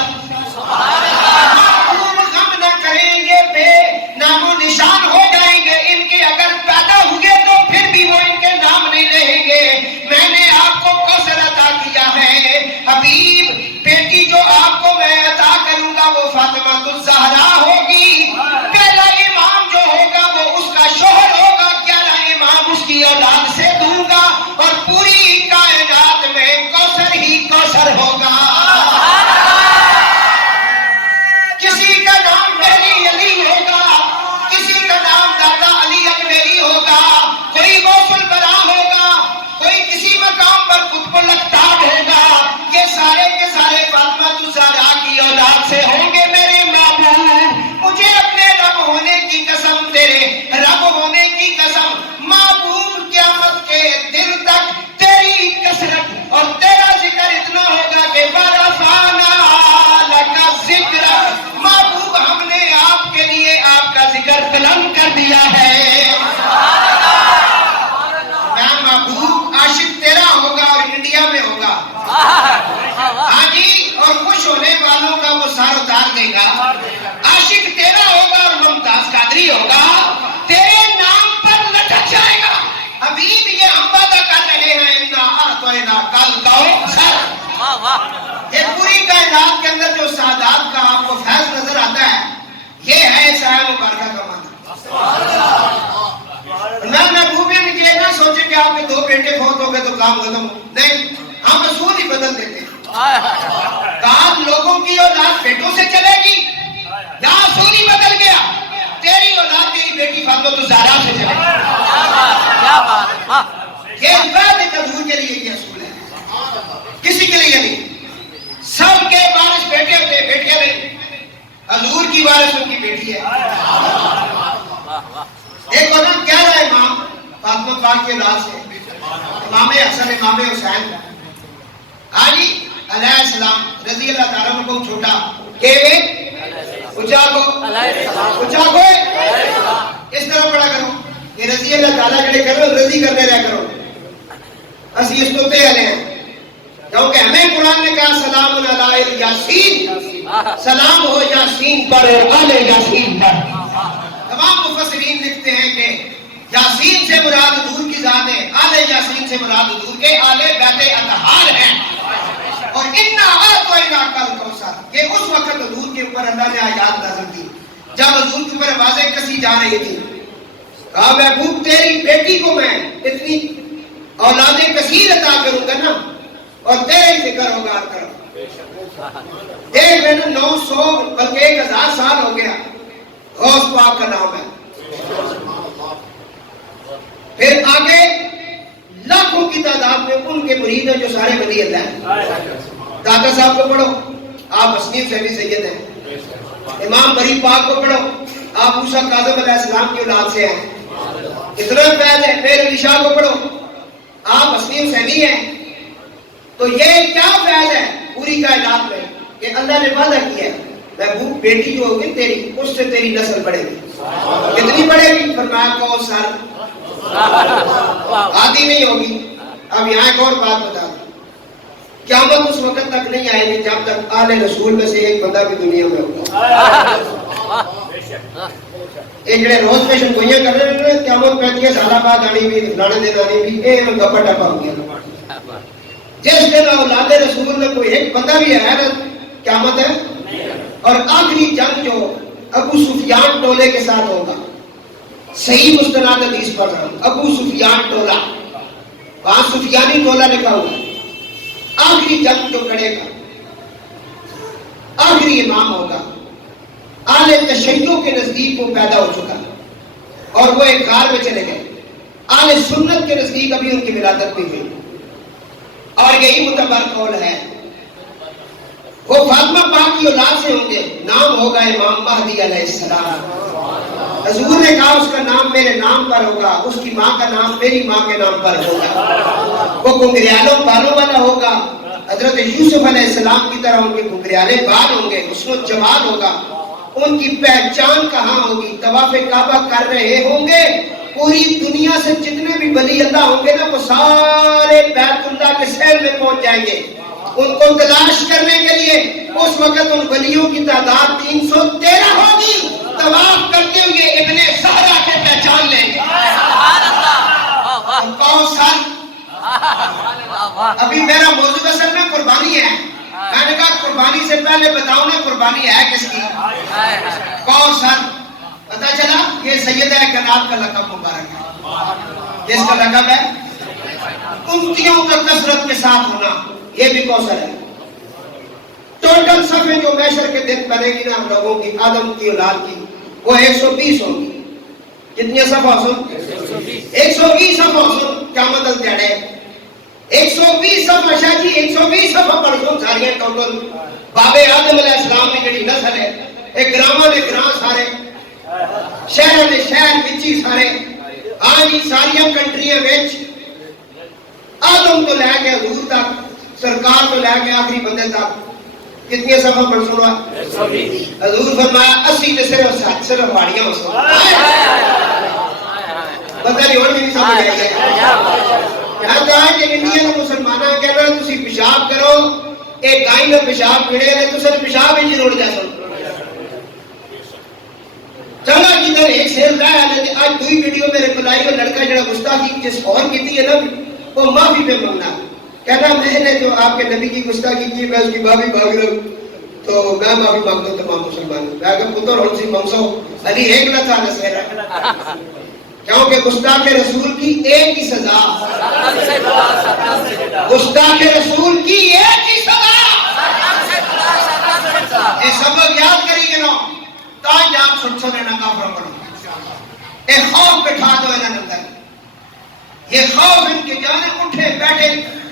غم نہ کریں گے، بے نام و نشان ہو جائیں گے، ان کے اگر پیدا ہوئے تو پھر بھی وہ ان کے نام نہیں لیں گے۔ میں نے آپ کو کوثر عطا کیا ہے حبیب، بیٹی جو آپ کو میں عطا کروں گا وہ فاطمہ الزہرا ہوگی، پہلا امام جو ہوگا وہ اس کا شوہر ہوگا، 11 امام اس کی اولاد سے دوں گا، اور پوری کائنات میں کوثر ہی کوثر ہوگا۔ کسی کا نام مہدی علی ہوگا، کسی کا نام دادا علی اکبری ہوگا، کوئی غوث البراء ہوگا، کوئی کسی مقام پر قطب الاقطاب ہوگا، یہ سارے کے سارے فاطمہ الزہرا کی اولاد سے ہوں گے۔ میرے محبوب، مجھے اپنے رب ہونے کی قسم، تیرے رب ہونے کی قسم، محبوب قیامت کے دن تک تیری کثرت اور تیرا ذکر اتنا ہوگا کہ وَرَفَعْنَا لَكَ ذِكْرَكَ، محبوب ہم نے آپ کے لیے آپ کا ذکر بلند کر دیا ہے۔ میں محبوب عاشق تیرا ہوگا اور انڈیا میں ہوگا، ہاں جی، اور خوش ہونے والوں کا وہ سار اتار دے گا۔ عاشق تیرا ہوگا اور ممتاز قادری ہوگا، تیرے نام پر لٹک جائے گا۔ حبیب یہ ہم وعدہ کر رہے ہیں، انا اعطیناک الکوثر۔ یہ پوری کائنات کے اندر جو سعادات کا آپ کو فیض نظر آتا ہے، یہ ہے سایہ مبارکہ کا معنی۔ میں محبوب یہ نہ سوچے کہ آپ کے 2 بیٹے فوت ہو گئے تو کام ختم ہو، نہیں، ہم اصول ہی بدل دیتے ہیں۔ کام لوگوں کی اولاد بیٹوں سے چلے گی، یہاں اصول ہی بدل گیا، تیری اولاد تیری بیٹی فاطمہ الزہرا سے چلے گی۔ یہ وعدے حضور کے لیے یہ اصول ہے، کسی کے لیے نہیں۔ سب کے وارث بیٹے ہوتے، بیٹیاں نہیں، حضور کی وارث ان کی بیٹی ہے۔ دیکھو نا 11 امام فاطمہ پاک کے اولاد سے، امام حسن، امام حسین، علی علیہ السلام رضی اللہ تعالیٰ عنہ کو چھوٹا کہ اچھا کو اس طرح پڑھا کرو کہ رضی اللہ تعالیٰ جڑے کرو رضی کرنے رہ کرو، اسی اس تو تے علیہ ہیں، کیونکہ ہمیں قرآن نے کہا سلام علی یاسین، سلام ہو یاسین پر اور آل یاسین پر۔ تمام مفسرین لکھتے ہیں کہ یاسین سے مراد حضور کی ذات ہے، آل یاسین سے مراد حضور کے آل بیت اطہار ہیں، اور انا اعطیناک الکوثر، یہ اس وقت حضور کے اوپر اللہ نے آیات نازل کی جب حضور کے اوپر آوازیں کسی جا رہی تھی۔ کہا محبوب تیری بیٹی کو میں اتنی اولادیں کثیر عطا کروں گا نا، اور تیرے ہی ذکر ہوگا کرو۔ دیکھ میں نے 900 بلکہ 1000 سال ہو گیا، غوث پاک کا نام ہے۔ پھر آگے لاکھوں کی تعداد میں ان کے مرید ہیں جو سارے ولی اللہ ہیں۔ داتا صاحب کو پڑھو، آپ حسنین سیدی سید ہیں۔ امام بری پاک کو پڑھو، آپ موسیٰ کاظم علیہ السلام کی اولاد سے ہیں، اتنا فیض ہے۔ پھر علی شاہ کو پڑھو، آپ حسنین سیدی ہیں۔ تو یہ کیا فیض ہے پوری کائنات میں کہ اللہ نے وعدہ کیا ہے محبوب بیٹی جو ہوگی تیری، اس سے تیری نسل بڑھے گی۔ کتنی بڑھے گی؟ فرمایا کوثر، آدھی نہیں ہوگی۔ اب یہاں ایک اور بات بتا دوں، قیامت اس وقت تک نہیں آئے گی جب تک آل رسول میں سے ایک بندہ بھی دنیا میں ہوگا۔ یہ جڑے روز پیشن گوئیاں کر رہے ہیں، قیامت 35 سالہ بعد آنی بھی، فلانے دن آنی بھی، اے گپا ٹپا ہو گیا۔ جس دن اولاد رسول میں کوئی ایک بندہ بھی ہے نا، قیامت ہے۔ اور آخری جنگ جو ابو سفیان ٹولے کے ساتھ ہوگا، صحیح مستند حدیث پر ابو سفیان ٹولہ، وہاں سفیانی ٹولہ لکھا ہوا ہے. آخری جنگ جو کڑے گا، آخری امام ہوگا، اہل تشیع کے نزدیک وہ پیدا ہو چکا اور وہ ایک غار میں چلے گئے. اہل سنت کے نزدیک ابھی ان کی ولادت بھی ہوئی اور یہی معتبر قول ہے. وہ فاطمہ پاک کی اولاد سے ہوں گے، نام ہوگا امام مہدی علیہ السلام. حضور نے کہا اس کا نام میرے نام پر ہوگا، اس کی ماں کا نام میری ماں کے نام پر ہوگا. وہ گھنگریالوں بالوں والا ہوگا، حضرت یوسف علیہ السلام کی طرح ان کے گھنگریالے بال ہوں گے، حسن و جمال ہوگا. ان کی پہچان کہاں ہوگی؟ طواف کعبہ کر رہے ہوں گے، پوری دنیا سے جتنے بھی ولی اللہ ہوں گے نا وہ سارے بیت اللہ کے سیل میں پہنچ جائیں گے ان کو تلاش کرنے کے لیے. اس وقت ان ولیوں کی تعداد 313 ہوگی. طواف کرتے ہوئے ابن زہرا کے پہچان لیں گے. کوثر ابھی میرا موضوع اصل میں قربانی ہے. میں نے کہا قربانی سے پہلے بتاؤ نا قربانی ہے کس کی؟ کوثر. پتا چلا یہ سیدہ کائنات کا لقب مبارک ہے. اس کا لقب ہے امتیوں کا کثرت کے ساتھ ہونا. یہ بھی کوثر ہے. ٹوٹل صفحے جو محشر کے دن بنے گی نا ہم لوگوں کی، آدم کی اولاد کی، وہ 120 ہوں گی. کتنی صفحہ سن؟ 120 صفحہ سن. قیامت الدیاڑے 120 صفحہ. شاہ جی 120 صفحہ پڑھ سن ساری ٹوٹل. باب آدم علیہ السلام کی جڑی نسل ہے، ایک گراما نے گراں سارے، شہر نے شہر وچی سارے، ہاں جی ساریاں کنٹریاں وچ آدم تو لے کے حضور تک، سرکار تو لے کے آخری بندے تک کتنی صفحہ پڑھ سنوا؟ حضور فرمایا 80 تے صرف واڑیاں ہو سن. پتہ نہیں اور نہیں سمجھ آئی ہے. تو آج انڈیا کے مسلمانوں کہنا تسی پیشاب کرو، ایک گائے نے پیشاب پڑے نے تو سر پیشاب ہی روڑ جا سن. چلا جدھر ایک سیل رہا ہے. آج دوئی ویڈیو میرے بلائی وہ لڑکا جڑا گستاخی جس اور کی ہے نا وہ معافی پہ منگنا، کہنا میں نے جو آپ کے نبی کی گستاخی کی میں اس کی معافی مانگ رہا ہوں تو میں معافی مانگتا ہوں تمام مسلمانوں. میں اگر پتر ہوں سی منگسو علی ایک نہ تھا نسیرہ، کیونکہ گستاخ رسول کی ایک ہی سزا، گستاخ رسول کی ایک ہی سزا. یہ سبق یاد کری گے نا تاں جام سن سنے نہ کافر پڑھو. اے خوف بٹھا دو انہاں اندر. یہ خوف ان کے جانے اٹھے بیٹھے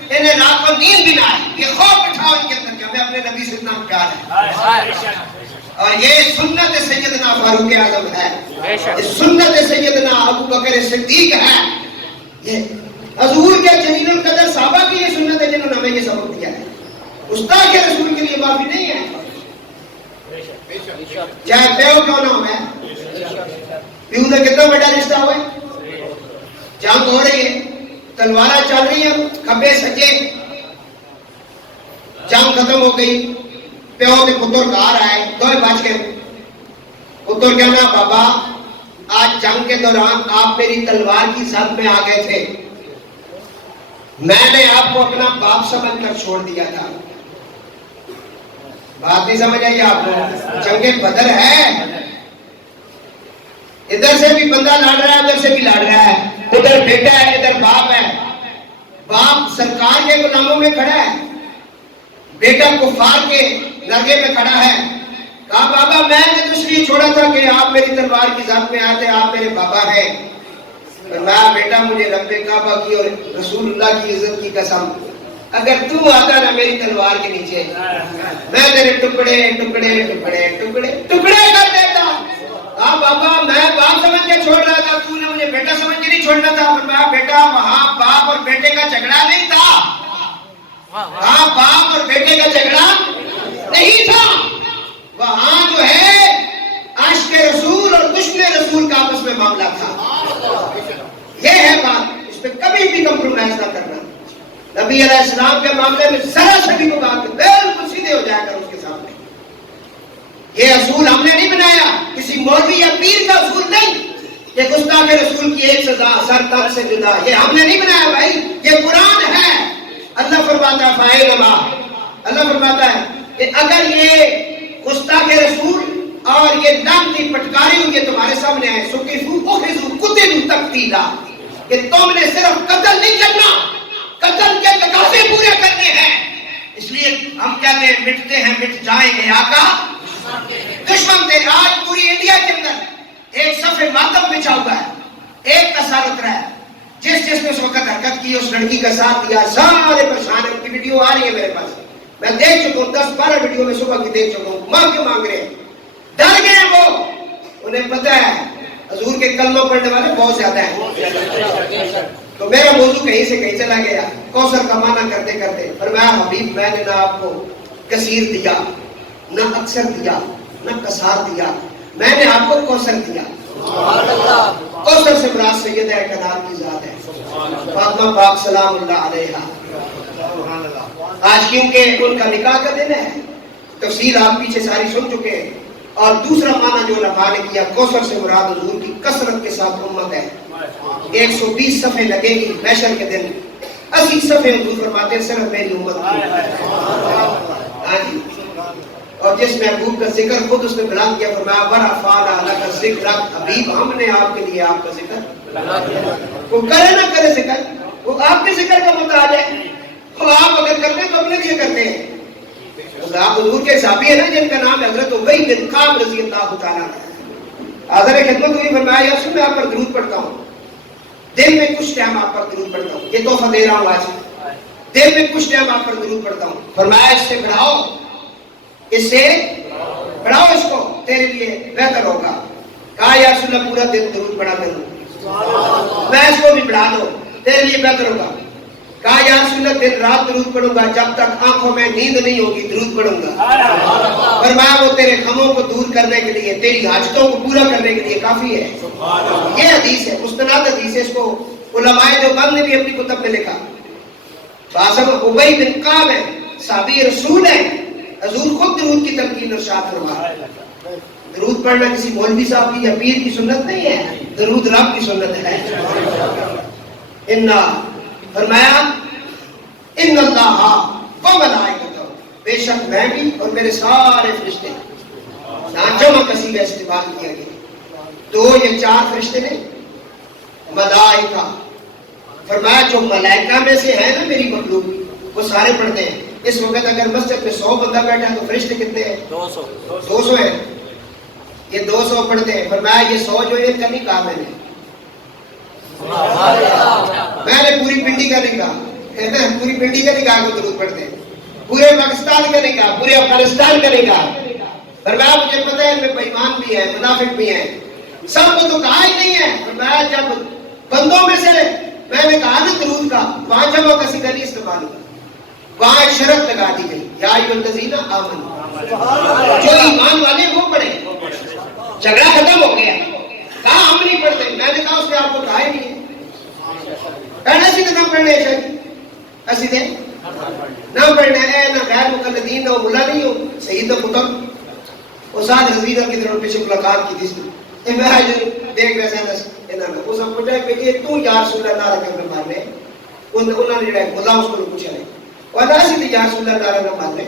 انہیں رات کو نیند بھی نہ آئے. یہ خوف بٹھاؤ ان کے اندر کہ ہمیں اپنے نبی سے اتنا پیار ہے. اور یہ سنت سیدنا فاروق اعظم ہے، یہ سنت سیدنا ابو بکر صدیق ہے. یہ حضور کے جلیل القدر صحابہ کی یہ سنت ہے جنہوں نے ہمیں یہ سبق دیا ہے. استاد کے رسول کے لیے معافی نہیں ہے، چاہے پیو کیوں نہ ہو. پیو نے کتنا بڑا رشتہ ہوا ہے. جنگ ہو رہی ہے، تلواریں چل رہی ہیں کھبے سجے، جنگ ختم ہو گئی. پیو نے پتر گھر آئے، دوئے بچ گئے. پتر کہنا بابا آج جنگ کے دوران آپ میری تلوار کی زد میں آ گئے تھے، میں نے آپ کو اپنا باپ سمجھ کر چھوڑ دیا تھا. بات نہیں سمجھ آئی آپ کو؟ جنگ بدر ہے، ادھر سے بھی بندہ لڑ رہا ہے ادھر سے بھی لڑ رہا ہے. ادھر بیٹا ہے ادھر باپ ہے. باپ سرکار کے غلاموں میں کھڑا ہے، بیٹا کفار کے نرگے میں کھڑا ہے. کہا بابا میں نے تو اس لیے چھوڑا تھا کہ آپ میری تلوار کی ذات میں آتے، آپ میرے بابا ہیں. فرمایا بیٹا مجھے رب کعبہ کی اور رسول اللہ کی عزت کی قسم اگر تو آتا نا میری تلوار کے نیچے میں تیرے ٹکڑے ٹکڑے ٹکڑے ٹکڑے ٹکڑے کر دیتا. ہاں بابا میں باپ سمجھ کے چھوڑ رہا تھا، تو نے مجھے بیٹا سمجھ کے نہیں چھوڑنا تھا. فرمایا بیٹا وہاں باپ اور بیٹے کا جھگڑا نہیں تھا، وہاں باپ اور بیٹے کا جھگڑا نہیں تھا، وہاں جو ہے عاشق رسول اور دشمن رسول کا آپس میں معاملہ تھا. یہ ہے بات، اس پہ کبھی بھی کمپرومائز نہ کرنا. نبی علیہ السلام کے معاملے میں ذرا سے بھی بات بالکل سیدھے ہو جائے گا اس کے سامنے. یہ اصول ہم نے نہیں بنایا، کسی مولوی یا پیر کا اصول نہیں کہ گستاخ رسول کی ایک سزا سر تن سے جدا، یہ ہم نے نہیں بنایا بھائی، یہ قرآن ہے. اللہ فرماتا ہے فاعلما، اللہ فرماتا ہے کہ اگر یہ گستاخ رسول اور یہ لعنتی پٹکاری ہوئی تمہارے سامنے ہے، سکیفو اخذو قتلوا تقتیلا، کہ تم نے صرف قتل نہیں کرنا قتل کے تقاضے پورے کرنے ہیں، اس لیے ہم کہتے ہیں مٹتے ہیں مٹ جائیں گے آقا دشمن تیرے۔ آج پوری انڈیا کے اندر ایک صفحے ماتم بچھا ہوا ہے، ایک کا سر اترا ہے، جس نے اس وقت حرکت کی اس لڑکی کا ساتھ دیا، سارے پریشان ہیں۔ ان کی ویڈیو آ رہی ہے میرے پاس، میں دیکھ چکا ہوں، 10-12 ویڈیو میں صبح کی دیکھ چکا ہوں۔ ماں کے مانگ رہے ہیں، ڈر گئے ہیں وہ، انہیں پتہ ہے حضور کے کلمہ پڑھنے والے بہت زیادہ ہیں۔ تو میرا موضوع کہیں سے کہیں چلا گیا، کوثر کا معنی کرتے کرتے فرمایا حبیب میں نے نہ آپ کو کثیر دیا، نہ اکثر دیا، نہ کثار دیا، میں نے آپ کو کوثر دیا۔ کوثر سے مراد سیدہ کائنات کی ذات ہے فاطمہ پاک سلام اللہ علیہا۔ آج کیونکہ ان کا نکاح کا دن ہے، تفصیل آپ پیچھے ساری سن چکے ہیں، اور دوسرا معنی جو علماء نے کیا کوثر سے مراد حضور کی کثرت کے ساتھ امت ہے۔ 120 صفحے لگے گی محشر کے دن، 80 صفحے حضور فرماتے ہیں صرف میری امت کی۔ ہاں جی، اور جس محبوب کا ذکر خود اس نے بیان کیا، فرمایا ورفعنا لک ذکرک، حبیب ہم نے آپ کے لیے آپ کا ذکر، وہ کرے نہ کرے ذکر، وہ آپ کے ذکر کا محتاج ہے، وہ آپ اگر کرتے ہیں تو اپنے لیے کرتے ہیں۔ آپ حضور کے صحابی ہیں نا جن کا نام حضرت ابی بن کعب رضی اللہ تعالیٰ حاضر خدمت ہوئی، فرمایا یا رسول میں آپ پر درود پڑھتا ہوں، دن میں کچھ ٹائم آپ پر درود پڑھتا ہوں، یہ تحفہ دے رہا ہوں آج، دن میں کچھ ٹائم آپ پر درود پڑھتا ہوں۔ فرمایا اس سے بڑھاؤ، اس سے بڑھاؤ، اس کو تیرے لیے بہتر ہوگا۔ کہا یا رسول اللہ پورا دن درود پڑھا کروں، میں اس کو بھی بڑھا دو تیرے لیے بہتر ہوگا۔ کہا یا رسول اللہ دن رات درود پڑھوں گا، جب تک آنکھوں میں نیند نہیں ہوگی درود پڑھوں گا۔ فرمایا وہ تیرے غموں کو دور کرنے کے لیے، تیری حاجتوں کو پورا کرنے کے لیے کافی ہے۔ یہ حدیث ہے، مستند حدیث ہے، اس کو علماء دیوبند نے بھی اپنی کتب میں لکھا۔ باسم ابی بن کعب ہے، صحابی رسول ہے، حضور خود درود کی تلقین ارشاد فرمایا۔ درود پڑھنا کسی مولوی صاحب کی یا پیر کی سنت نہیں ہے، درود رب کی سنت ہے۔ فرمایا ان اللہ و ملائکتہ، بے شک میں بھی اور میرے سارے فرشتے، جمع کثیر استعمال کیا گیا، دو یا 4 فرشتے نے، ملائکہ، فرمایا جو ملائکہ میں سے ہے نا میری مخلوق وہ سارے پڑھتے ہیں۔ اس وقت اگر مسجد میں 100 بندہ بیٹھا ہے تو فرشتے کتنے ہیں؟ 200 ہیں، یہ 200 پڑھتے ہیں۔ فرمایا یہ 100 جو ہے ان کا نہیں کہا میں نے پوری پنڈی کا نہیں کہا، پوری پنڈی کا نہیں کہا کو درود پڑھتے ہیں، پورے پاکستان کا نہیں کہا، پورے افغانستان کا نہیں کہا۔ فرمایا مجھے پتہ ہے ان میں بے ایمان بھی ہیں، منافق بھی ہیں، سب کو تو کہا ہی نہیں ہے۔ فرمایا جب بندوں میں سے میں نے کہا نا درود کا، وہاں جمع کسی کا نہیں استعمال ہوا، وہاں ایک شرط لگا دی گئی، یا ایھا الذین آمنوا، جو ایمان والے وہ پڑھے۔ جھگڑا ختم ہو گیا، کہا ہم نہیں پڑھتے، میں نے کہا اس نے آپ کو کہا ہی نہیں ہے، کہنا سی نہ پڑھنے چاہیے، ایسی دے نہ پڑھنا ہے، نہ غیر مقلدین، نہ ملا نہیں ہو، سید قطب استاد رضوی کی طرف پیچھے ملاقات کی تھی، میں دیکھ رہا تھا انہاں نے اس کو پوچھا کہ یہ تو یا رسول اللہ رکھ میں مارنے، انہوں نے جو خدا اس کو پوچھا ہے اور ایسی تھی یا رسول اللہ نہ مارنے،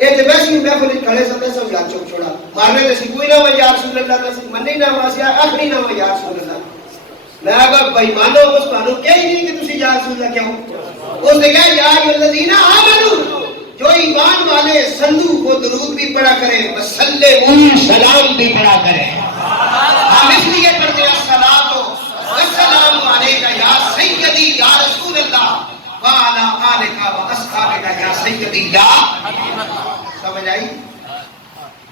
یہ تو ویسے ہی محفل کھڑے سب سب یاد چوک چھوڑا مارنے سے کوئی نہ ہوا یا رسول اللہ کا منی نہ ہوا سی آخری نہ ہوا یا رسول اللہ۔ میں اگر بھائی مانو اس مانو کیا ہی نہیں کہ تسی یا رسول اللہ کیا ہو، اس نے کہا یا ایھا الذین آمنوا، جو ایمان والے صلو وہ درود بھی پڑھا کریں، وسلموا سلام بھی پڑھا کریں۔ ہم اس لیے پڑھتے ہیں الصلاۃ والسلام علیک یا سیدی یا رسول اللہ وعلی آلک واصحابک یا سیدی یا حبیب۔ سمجھ آئی؟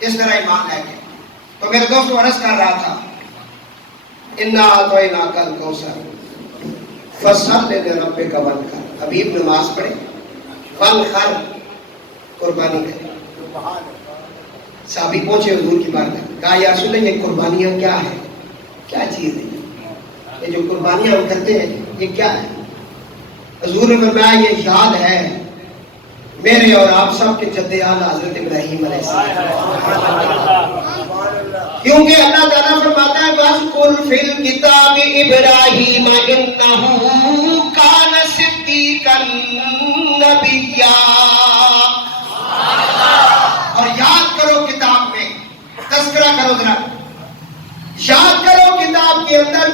اس طرح ایمان ہے کہ تو میرے دوستو عرض کر رہا تھا انا اعطیناک الکوثر فصل لربک وانحر، حبیب نماز پڑھے، وانحر قربانی کرے۔ صحابی پہنچے حضور کی بارگاہ، کہا یا رسول اللہ یہ قربانیاں کیا ہے، کیا چیز ہے یہ جو قربانیاں ہم کرتے ہیں یہ کیا ہے؟ حضور نے فرمایا یہ یاد ہے میرے اور آپ سب کے جد اعلیٰ حضرت ابراہیم علیہ السلام، کیونکہ اللہ تعالیٰ فرماتا ہے وَاذْكُرْ فِي الْكِتَابِ إِبْرَاهِيمَ إِنَّهُ كَانَ صِدِّيقًا نَبِيًّا، اور یاد کرو کتاب میں، تذکرہ کرو ذرا، یاد کرو کتاب کے اندر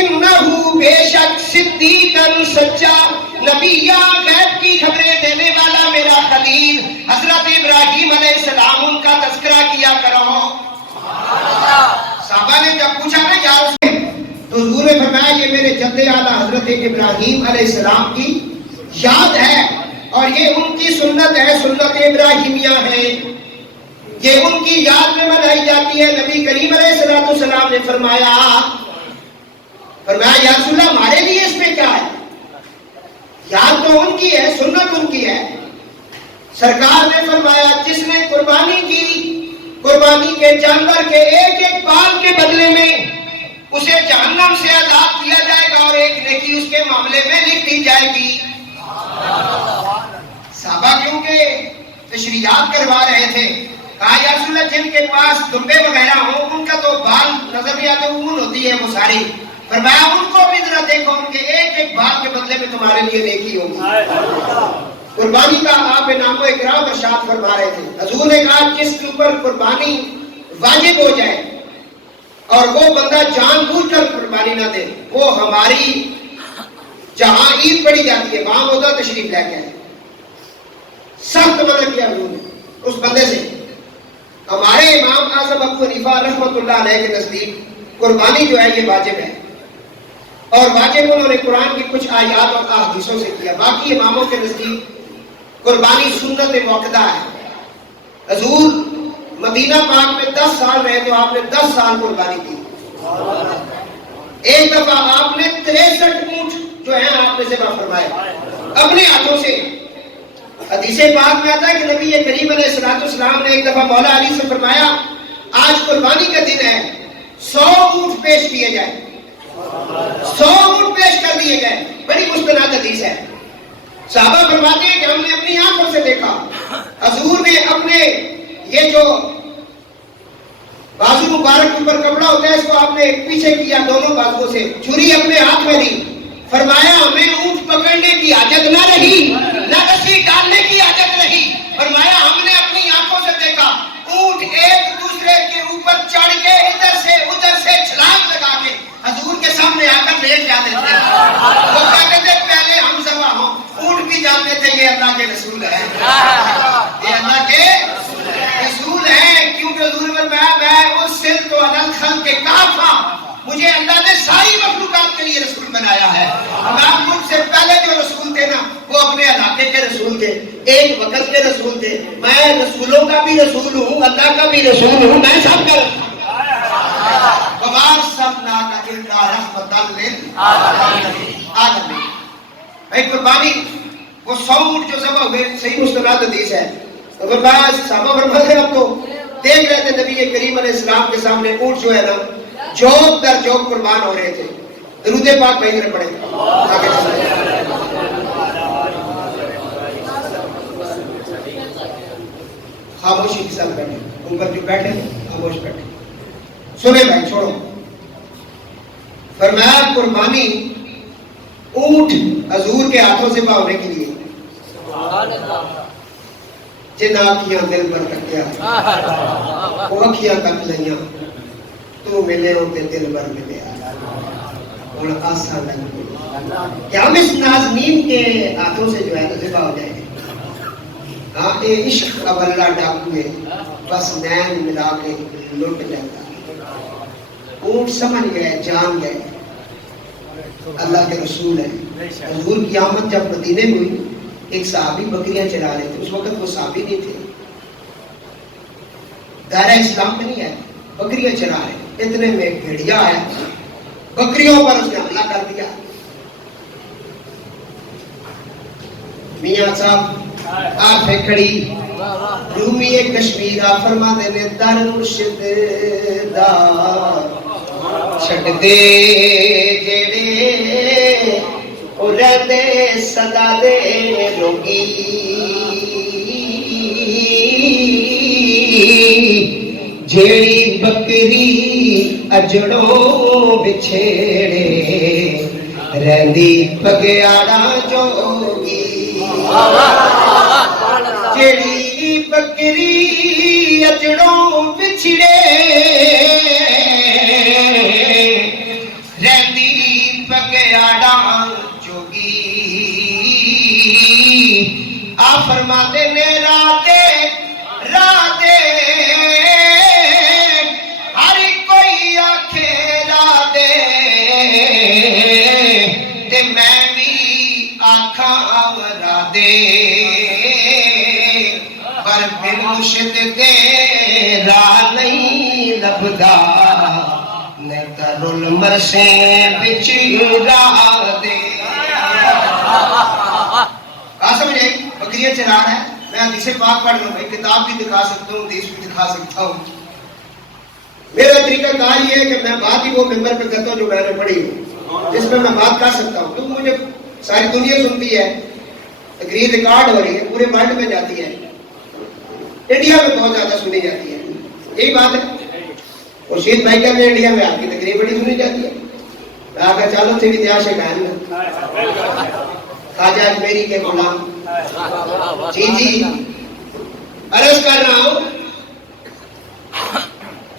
انہو بے شک صدیق سچا نبی یا غیب کی خبریں دینے والا میرا خلیل حضرت ابراہیم علیہ السلام، ان کا تذکرہ کیا کرو۔ صحابہ نے جب پوچھا نا یا رسول اللہ، تو حضور نے فرمایا یہ میرے جد اعلیٰ حضرت ابراہیم علیہ السلام کی یاد ہے، اور یہ ان کی سنت ہے، سنت ابراہیمیہ ہے، یہ ان کی یاد میں منائی جاتی ہے۔ نبی کریم علیہ السلام نے فرمایا یا رسول اللہ ہمارے لیے اس میں کیا ہے؟ یاد تو ان کی ہے، سنت ان کی ہے۔ سرکار نے فرمایا جس نے قربانی کی، قربانی کے جانور کے ایک ایک بال کے بدلے میں اسے جہنم سے آزاد کیا جائے گا، اور ایک نیکی اس کے معاملے میں لکھ دی جائے گی۔ صحابہ کیونکہ تشریحات کروا رہے تھے، کہا یا رسول اللہ جن کے پاس دمبے وغیرہ ہوں ان کا تو بال نظر نہیں آتے، اون ہوتی ہے وہ ساری، فرمایا ان کو بھی ذرا دیکھو، ان کے ایک ایک بال کے بدلے میں تمہارے لیے نیکی ہوگی۔ قربانی کا آپ انعام و اکرام ارشاد فرما رہے تھے۔ حضور نے کہا جس کے اوپر قربانی واجب ہو جائے اور وہ بندہ جان بوجھ کر قربانی نہ دے، وہ ہماری جہاں عید پڑی جاتی ہے وہاں ہوتا تشریف لے کے آئے، سخت منع کیا حضور نے اس بندے سے۔ ہمارے امام اعظم ابو حنیفہ رحمۃ اللہ علیہ کے نزدیک قربانی جو ہے یہ واجب ہے، اور واجب انہوں نے قرآن کی کچھ آیات اور احادیثوں سے کیا۔ باقی اماموں کے نزدیک قربانی سنت موقدہ ہے۔ حضور مدینہ پاک میں 10 سال رہے تو آپ نے 10 سال قربانی کی۔ ایک دفعہ آپ نے 63 اونٹ جو ہیں آپ نے ذبح فرمائے اپنے ہاتھوں سے۔ حدیث پاک میں آتا ہے کہ نبی کریم علیہ السلام نے ایک دفعہ مولا علی سے فرمایا آج قربانی کا دن ہے، 100 اونٹ پیش کیے جائیں، 100 اونٹ پیش کر دیے گئے۔ بڑی مستند حدیث ہے۔ صحابہ فرماتے ہیں کہ ہم نے اپنی آنکھوں سے دیکھا حضور نے اپنے یہ جو بازو مبارک کے اوپر کپڑا ہوتا ہے اس کو آپ نے پیچھے کیا دونوں بازوؤں سے، چھری اپنے ہاتھ میں لی، فرمایا ہمیں اونٹ پکڑنے کی حاجت نہ رہی، نہ رسی ڈالنے کی حاجت رہی۔ فرمایا ہم نے اپنی آنکھوں سے دیکھا اونٹ ایک دوسرے کے اوپر چڑھ کے ادھر سے ادھر سے چھلانگ لگا کے حضور کے سامنے آ کر لیٹ جاتے تھے۔ وہ کہتے تھے پہلے ہم ذبح ہوں۔ اونٹ بھی جانتے تھے یہ اللہ کے رسول ہیں، یہ اللہ کے رسول ہیں، کیونکہ حضور میں اس سل تو الخلق کے کافہ، مجھے اللہ نے ساری مخلوقات کے لیے رسول بنایا ہے۔ ہمارے مجھ سے پہلے جو رسول تھے نا وہ اپنے علاقے کے رسول تھے، ایک وقت کے رسول تھے۔ میں رسولوں کا بھی رسول ہوں، اللہ کا بھی رسول ہوں، میں سب کا رسول ہوں۔ قربانی وہ 100 اونٹ جو ذبح ہوئے صحیح مستند حدیث ہے۔ صحابہ فرماتے ہیں ہم تو دیکھ رہے تھے نبی کریم علیہ السلام کے سامنے اونٹ جو ہے نا جوک در جوک قربان ہو رہے تھے۔ درود پاک بھائی نے پڑھے خاموشی کے ساتھ بیٹھے، اوپر جو بیٹھے خاموش بیٹھے، سنے بھائی چھوڑو۔ فرمایا قربانی اونٹ حضور کے ہاتھوں سے ہونے کے لیے جن آنکھیاں دل پر تکیا وہ اکھیاں تک لئیاں تو ملے ہوتے دل بھر ملے اور آسان لگے کہ ہم اس نازنین کے ہاتھوں سے جو ہے ذبح ہو جائے گے۔ ہاں اے عشق اب اللہ ڈاکو ہے بس نین ملا کے لٹ جاتا۔ اونٹ سمجھ گئے، جان گئے اللہ کے رسول ہے۔ حضور کی آمد جب مدینے میں ہوئی ایک صحابی بکریاں چلا رہے تھے، اس وقت وہ صحابی نہیں تھے، دائرہ اسلام میں نہیں آئے، بکریاں چلا رہے، اتنے میں ایک بھیڑیا آیا، بکریوں پر اس نے حملہ کر دیا۔ میاں صاحب آپ ہے کھڑی رومی کشمیرہ فرما دینے در مرشد دا چھٹ دے جڑے اور رہتے صدا دے روگی جیڑی بکری اجڑوں بچھیڑے رہندی پگیاڑا جوگی جیڑی بکری اجڑوں بچھڑے رہندی پگیاڑا آپ فرماتے نے راتے راتے ہر کوئی آکھے راتے تے میں بھی آکھاں راتے پر بن مرشد دے راہ نہیں لبدا نے کرل مرسے بچ راہ دے. سمجھے بکریاں چرا ہے. میں حدیث پاک پڑھ رہا ہوں, کتاب بھی دکھا سکتا ہوں, حدیث بھی دکھا سکتا ہوں. میرا طریقہ کار یہ ہے کہ میں بات ہی وہ ممبر پہ کرتا ہوں جو میں نے پڑھی ہوں, جس میں میں بات کر سکتا ہوں. تو مجھے ساری دنیا سنتی ہے, تقریر ریکارڈ ہو رہی ہے, پورے ورلڈ میں جاتی ہے, انڈیا میں بہت زیادہ سنی جاتی ہے. یہی بات ہے. خورشید بھائی کہتے ہیں انڈیا میں آپ کی تقریر بڑی سنی جاتی ہے. میں آگا چالو تھے اتہاس شکایت خواجہ اجمیری کے غلام. جی جی عرض کر رہا ہوں,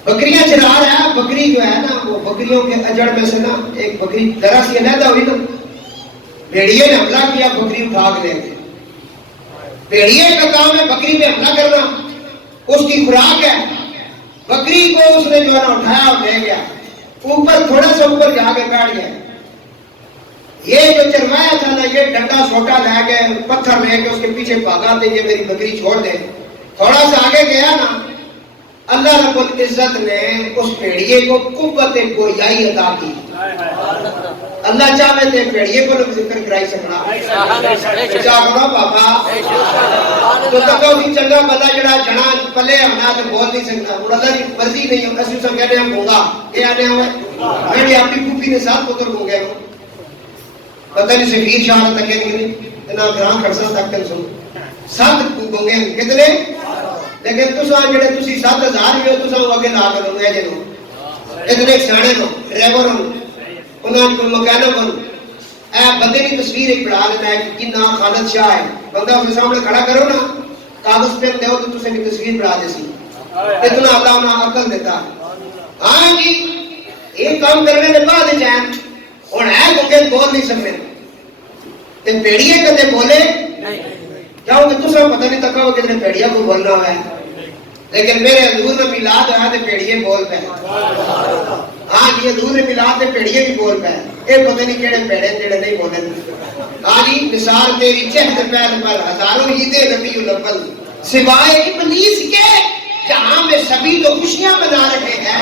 بکریاں چرا رہا ہے. بکری جو ہے نا, وہ بکریوں کے اجڑ میں سے نا ایک بکری ذرا سی علیحدہ ہوئی نا, بھیڑیے نے حملہ کیا, بکری اٹھا کے لے گئے. بھیڑیے کا کام ہے بکری پہ حملہ کرنا, اس کی خوراک ہے. بکری کو اس نے جو ہے نا اٹھایا اور لے گیا, اوپر تھوڑا سا اوپر جا کے بیٹھ گیا. یہ جو چروایا تھا نا, یہ ڈنڈا سوٹا لے کے پتھر لے کے اس کے پیچھے بھاگا دے, یہ میری بکری چھوڑ دے. تھوڑا سا آگے گیا نا, اللہ رب العزت نے اس بھیڑیے کو قوت گویائی عطا کی. اللہ چاہے تے بھیڑیے کو ذکر کرائی سکنا چاہو بابا تو تک اسی چنگا بندہ جڑا جنا پلے ہونا تو بول نہیں سکتا. اور اللہ کی مرضی نہیں ہو, اسی سب کہنے ہم گونگا یہ آنے ہوئے. میں بھی اپنی پھوپھی نے ساتھ پتر گونگے ہوں, پتہ نہیں شفیر شاہ تک نہیں اتنا گرام کھڑسا تک تک سن سات گونگے کتنے. لیکن تسا جڑے تسی 7000 بھی ہو, تسا اگے لا کے لو اے جنو اتنے سیانے ہو, ڈرائیور ہو, انہاں کوئی مکینک ہو. اے بندے کی تصویر ایک بنا لینا ہے کہ کنا خالد شاہ ہے. بندہ اپنے سامنے کھڑا کرو نا, کاغذ پین دو تو تسے کی تصویر بنا دے سی. اتنا اللہ انہاں عقل دیتا ہے. ہاں جی یہ کام کرنے کے بعد چین ہن ہے کہ بول نہیں سکتے تے پیڑیے کدے بولے کیوں کہ تسا پتہ نہیں تکا کتنے پیڑیا کو بولنا ہوا ہے. لیکن میرے حضور نے میلاد ہوا تے پیڑیے بول پے. ہاں جی حضور نے میلاد تے پیڑیے بھی بول پے. یہ پتہ نہیں کہڑے پیڑے جڑے نہیں بولے. ہاں جی مثال تیری چہت پہل پر ہزاروں عید نبی الاول سوائے ابلیس کے جہاں میں سبھی تو خوشیاں منا رہے ہیں.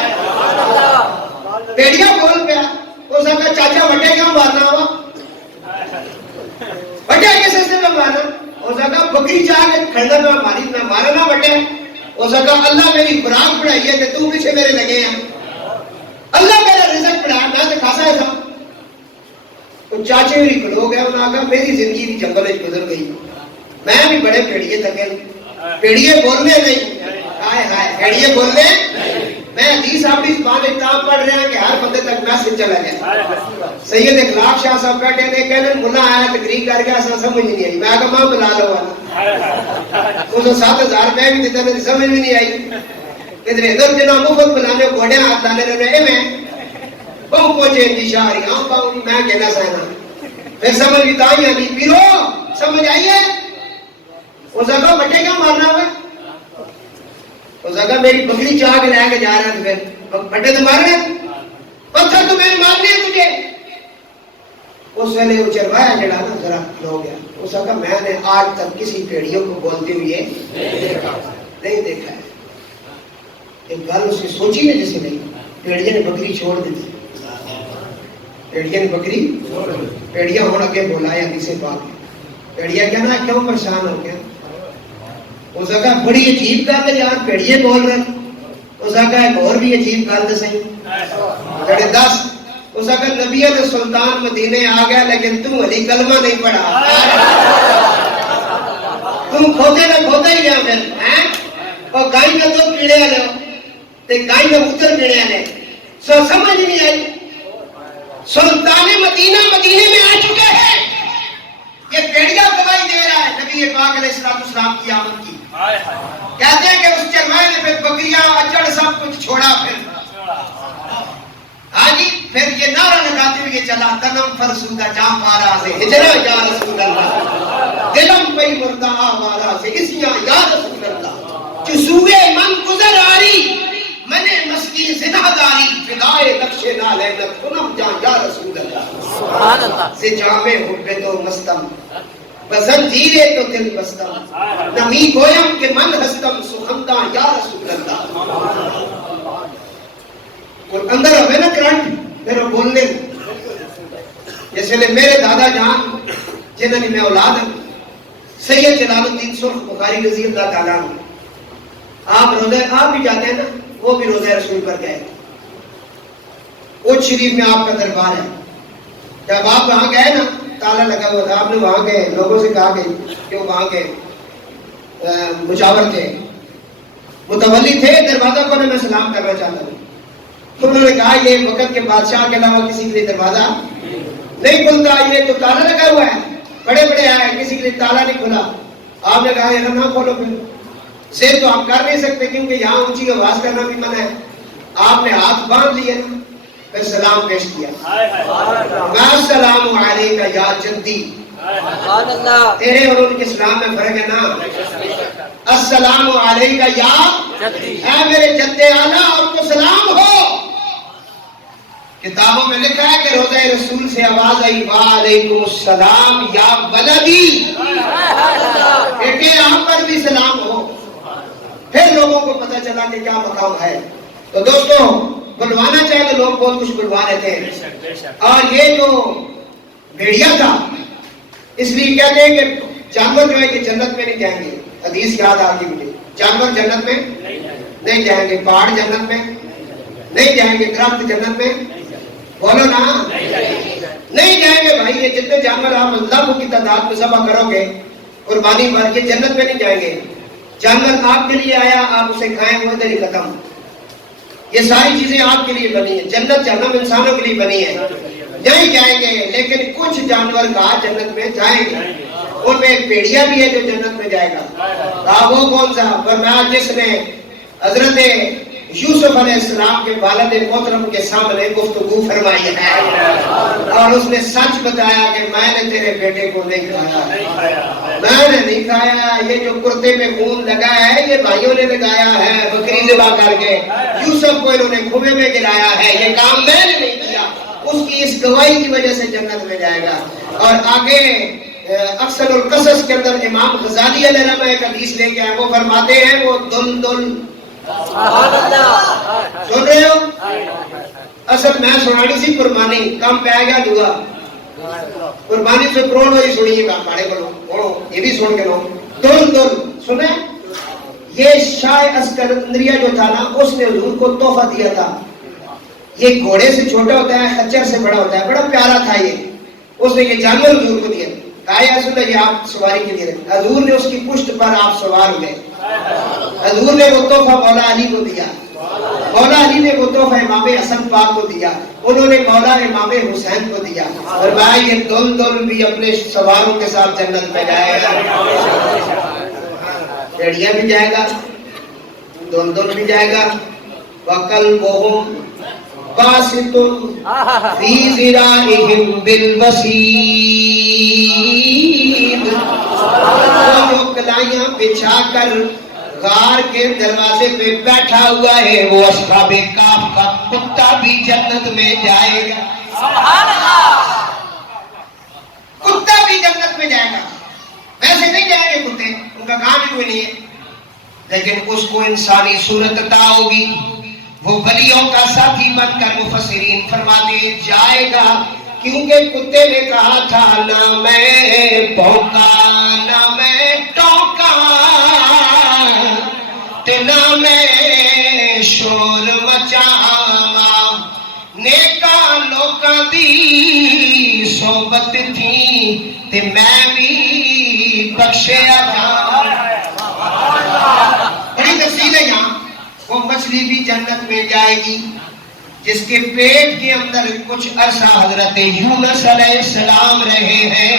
پیڑیا بول پیا. ہو سکتا چاچا وڈے کیوں مارنا ہوا, وڈے کس رستے میں مارنا. ہو سکتا بکری چاہ کے کھڑنا میں ماری نہ مارا نہ وڈے. ہو سکتا اللہ میری خوراک بڑھائی ہے کہ تو پیچھے میرے لگے ہیں. اللہ میرا رزق بڑھا میں تو کھاسا ہے تھا. تو چاچے میری کھلو گئے, انہوں نے کہا میری زندگی بھی جنگل میں گزر گئی, میں بھی بڑے پیڑیے تھکے. پیڑیے بولنے نہیں, ہائے ہائے پیڑیے بولنے. میں حدیث اپنی زبان کتاب پڑھ رہا کہ ہر بندے تک میسج چلا گیا. سید اخلاق شاہ صاحب بیٹھے نے کہنے ملا آیا تقریر کر کے ایسا سمجھ نہیں آئی. میں کہا ماں بلا لو والا اس کو 7000 روپے بھی دیتا نہیں, سمجھ بھی نہیں آئی. ادھر ادھر جنا مفت بلانے گھوڑے ہاتھ ڈالے رہے میں بہو پہنچے ان کی شاعری آؤں پاؤں میں کہنا سہنا. پھر سمجھ بھی تائی آنی پیرو سمجھ آئیے. اس جگہ بٹے کیوں مارنا ہوا. اس جگہ میری بکری چاہ کے لے کے جا رہا ہے, پھر بٹے تو مارنے پتھر تو میں مارنے ہیں تجھے. اس ویلے وہ چروایا جڑا نا ذرا کھلو گیا. اس جگہ میں نے آج تک کسی پیڑیوں کو بولتے ہوئے نہیں دیکھا ہے. ایک گل اس نے سوچی نہیں جیسے نہیں. پیڑیا نے بکری چھوڑ دی تھی. پیڑیا نے بکری پیڑیا ہوں اگے بولایا کسی پاک. پیڑیا کہنا کیوں پریشان ہو گیا. اس جگہ بڑی عجیب گل ہے یار, پیڑیے بول رہے. اس جگہ ایک اور بھی عجیب گل تو صحیح جڑے 10. اس جگہ نبی سلطان مدینے آ گیا لیکن تم علی کلمہ نہیں پڑھا. تم کھوتے میں کھوتا ہی گیا. پھر اور گائے کا دودھ پیڑے والے تے گائے کا موتر پیڑے والے سمجھ نہیں آئی. سلطان مدینہ مدینے میں آ چکے ہیں. یہ پیڑیا گواہی دے رہا ہے نبی پاک علیہ السلام کی آمد کی. کہتے ہیں کہ اس چرواہے نے پھر بکریاں اچڑ سب کچھ چھوڑا. پھر ہاں جی پھر یہ نعرہ لگاتے ہوئے چلا تنم فرسودہ جان پارا سے ہجرہ یا رسول اللہ دلم پئی مردہ آوارا سے اسیاں یا رسول اللہ چسوئے من گزر آری من مسکی زنہ داری فدائے نقش نالینت کنم جان یا رسول اللہ سبحان اللہ سے جامع حب تو مستم بزن دھیرے تو دل بستم نمی گویم کہ من ہستم سخندہ یا رسول اللہ اور اندر ہوئے نا کرنٹ میرے بولنے جیسے میرے دادا جان جنہوں نے میں اولاد ہے سید جلال الدین سرخ بخاری رضی اللہ تعالیٰ آپ روزہ آپ بھی جاتے ہیں نا وہ بھی روزہ رسول پر گئے اونچ شریف میں آپ کا دربار ہے جب آپ وہاں گئے نا تالا لگا ہوا تھا آپ نے وہاں کے لوگوں سے کہا کہ وہ وہاں کے مجاور تھے متولی تھے دروازہ کو میں سلام کرنا چاہتا ہوں انہوں نے کہا یہ وقت کے بادشاہ کے علاوہ کسی کے لیے دروازہ نہیں کھلتا یہ تو تالا لگا ہوا ہے بڑے بڑے آئے کسی کے لیے تالا نہیں کھلا آپ نے کہا یہ نہ کھولو پھر سے تو آپ کر نہیں سکتے کیونکہ یہاں اونچی آواز کرنا بھی منع ہے آپ نے ہاتھ باندھ لیے پھر سلام پیش کیا السلام علیکہ یا جدی تیرے اور ان کے اسلام میں فرق ہے نا السلام علیکہ یا اے میرے جد اعلیٰ آپ کو سلام ہو کتابوں میں لکھا ہے کہ روزہ رسول سے آواز آئی وعلیکم السلام یا ولدی بیٹے آپ پر بھی سلام ہو پھر لوگوں کو پتہ چلا کہ کیا مقام ہے تو دوستو بلوانا چاہے تو لوگ بہت کچھ بلوا لیتے ہیں اور یہ جو بھیڑیا تھا اس لیے کہتے ہیں کہ جانور جو ہے کہ جنت میں نہیں جائیں گے حدیث یاد آتی مجھے جانور جنت میں نہیں جائیں گے پہاڑ جنت میں نہیں جائیں گے درخت جنت میں بولو نا نہیں جائیں گے بھائی یہ جتنے جانور آپ اللہ کی تعداد میں ذبح کرو گے قربانی پر یہ جنت میں نہیں جائیں گے جانور آپ کے لیے آیا آپ اسے کھائیں وہ ادھر ہی ختم یہ ساری چیزیں آپ کے لیے بنی ہیں جنت جہنم انسانوں کے لیے بنی ہے نہیں جائیں گے لیکن کچھ جانور کا جنت میں جائیں گے ان میں ایک پیڑیا بھی ہے جو جنت میں جائے گا وہ کون سا فرمایا جس نے حضرت یوسف علیہ السلام کے والد محترم کے سامنے گفتگو فرمائی ہے اور اس نے سچ بتایا کہ میں نے تیرے بیٹے کو نہیں کھایا میں نے نہیں کھایا یہ جو کرتے میں خون لگا ہے یہ بھائیوں نے لگایا ہے بکری ذبح کر کے یوسف کو انہوں نے کنویں میں گرایا ہے یہ کام میں نے نہیں کیا اس کی اس گواہی کی وجہ سے جنت میں جائے گا اور آگے اکثر القصص کے اندر امام غزالی علیہ رحمہ ایک حدیث لے کے آئے وہ فرماتے ہیں وہ دل سن رہے ہو اصل میں سنانی سی قربانی کم پہ گیا دعا قربانی سے کروڑ ہوئی سنیے گا پاڑے کو یہ بھی سن کے لو دل سنیں یہ شاہ اسکندریہ جو تھا نا اس نے حضور کو تحفہ دیا تھا یہ گھوڑے سے چھوٹا ہوتا ہے خچر سے بڑا ہوتا ہے بڑا پیارا تھا یہ اس نے یہ جانور حضور کو دیا یہ آپ سواری کے لیے رکھیں حضور نے اس کی پشت پر آپ سوار ہوئے حضور نے وہ تحفہ مولا علی کو دیا مولا علی نے وہ تحفہ امام حسن پاک کو دیا انہوں نے مولا امام حسین کو دیا اور بھائی یہ دل بھی اپنے سواروں کے ساتھ جنت میں جائے گا پیڑیا بھی جائے گا دل بھی جائے گا وَقَلْبُهُمْ باسط فی ذرائہم بالوسید وہ جو کلائیاں بچھا کر غار کے دروازے پہ بیٹھا ہوا ہے وہ اصحاب کہف کا کتا بھی جنت میں جائے گا سبحان اللہ کتا بھی جنت میں جائے گا ویسے نہیں جائیں گے کتے ان کا کام ہی کوئی نہیں ہے لیکن اس کو انسانی صورت عطا ہوگی وہ ولیوں کا ساتھی بن کر مفسرین فرماتے جائے گا کیونکہ کتے نے کہا تھا نہ میں بھونکا نہ میں ٹوکا نہ میں شور مچاواں نیکا لوکاں دی صحبت تھی تے میں بھی بخشیا جاواں بڑی تفصیل ہے یہاں وہ مچھلی بھی جنت میں جائے گی جس کے پیٹ کے اندر کچھ عرصہ حضرت یونس علیہ السلام رہے ہیں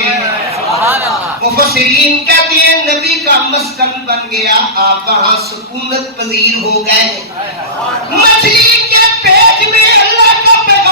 مفسرین کہتے ہیں نبی کا مسکن بن گیا آپ وہاں سکونت پذیر ہو گئے مچھلی کے پیٹ میں اللہ کا پیغام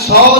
100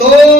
2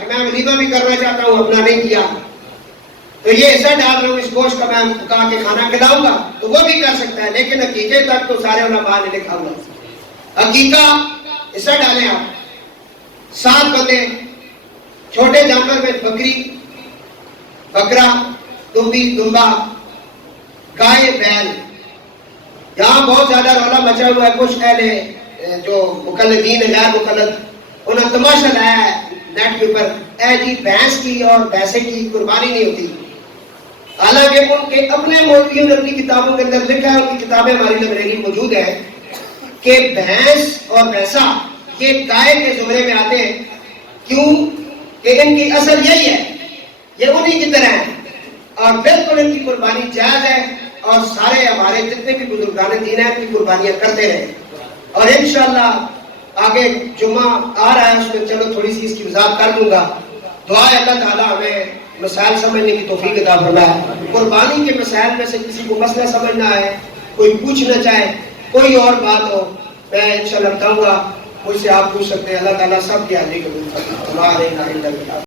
کہ میں ولیمہ بھی کرنا چاہتا ہوں، اپنا نہیں کیا، تو یہ حصہ ڈال رہا ہوں، اس گوشت کا میں پکا کے کھانا کھلاؤں گا، تو وہ بھی کر سکتا ہے، لیکن عقیقے تک تو سارے علماء نے لکھا ہوا عقیقہ حصہ ڈالیں آپ 7 بندے، چھوٹے جانور میں بکری، بکرا، دمبی، دمبا، گائے، بیل۔ یہاں بہت زیادہ رولا مچا ہوا ہے، کچھ اہل جو مقلدین غیر مقلد انہوں نے تماشا لایا ہے نیٹ کے اوپر، اے جی بھینس کی اور بھینسے کی قربانی نہیں ہوتی، حالانکہ ان کے اپنے مولویوں نے اپنی کتابوں کے اندر لکھا ہے، ان کی کتابیں ہماری لائبریری موجود ہے کہ بھینس اور بھینسا یہ گائے کے زمرے میں آتے ہیں، کیوں کہ ان کی اصل یہی ہے، یہ انہی کی طرح ہے، اور بالکل ان کی قربانی جائز ہے، اور سارے ہمارے جتنے بھی بزرگان دین ہیں ان کی قربانیاں کرتے رہے، اور انشاءاللہ آگے جمعہ آ رہا ہے، اس میں چلو تھوڑی سی اس کی وضاحت کر دوں گا۔ دعا ہے اللہ تعالیٰ ہمیں مسائل سمجھنے کی توفیق عطا فرمائے۔ قربانی کے مسائل میں سے کسی کو مسئلہ سمجھنا ہے، کوئی پوچھنا چاہے، کوئی اور بات ہو، میں انشاءاللہ بتاؤں گا، مجھ سے آپ پوچھ سکتے ہیں۔ اللہ تعالیٰ سب کی حاضری قبول فرمائے۔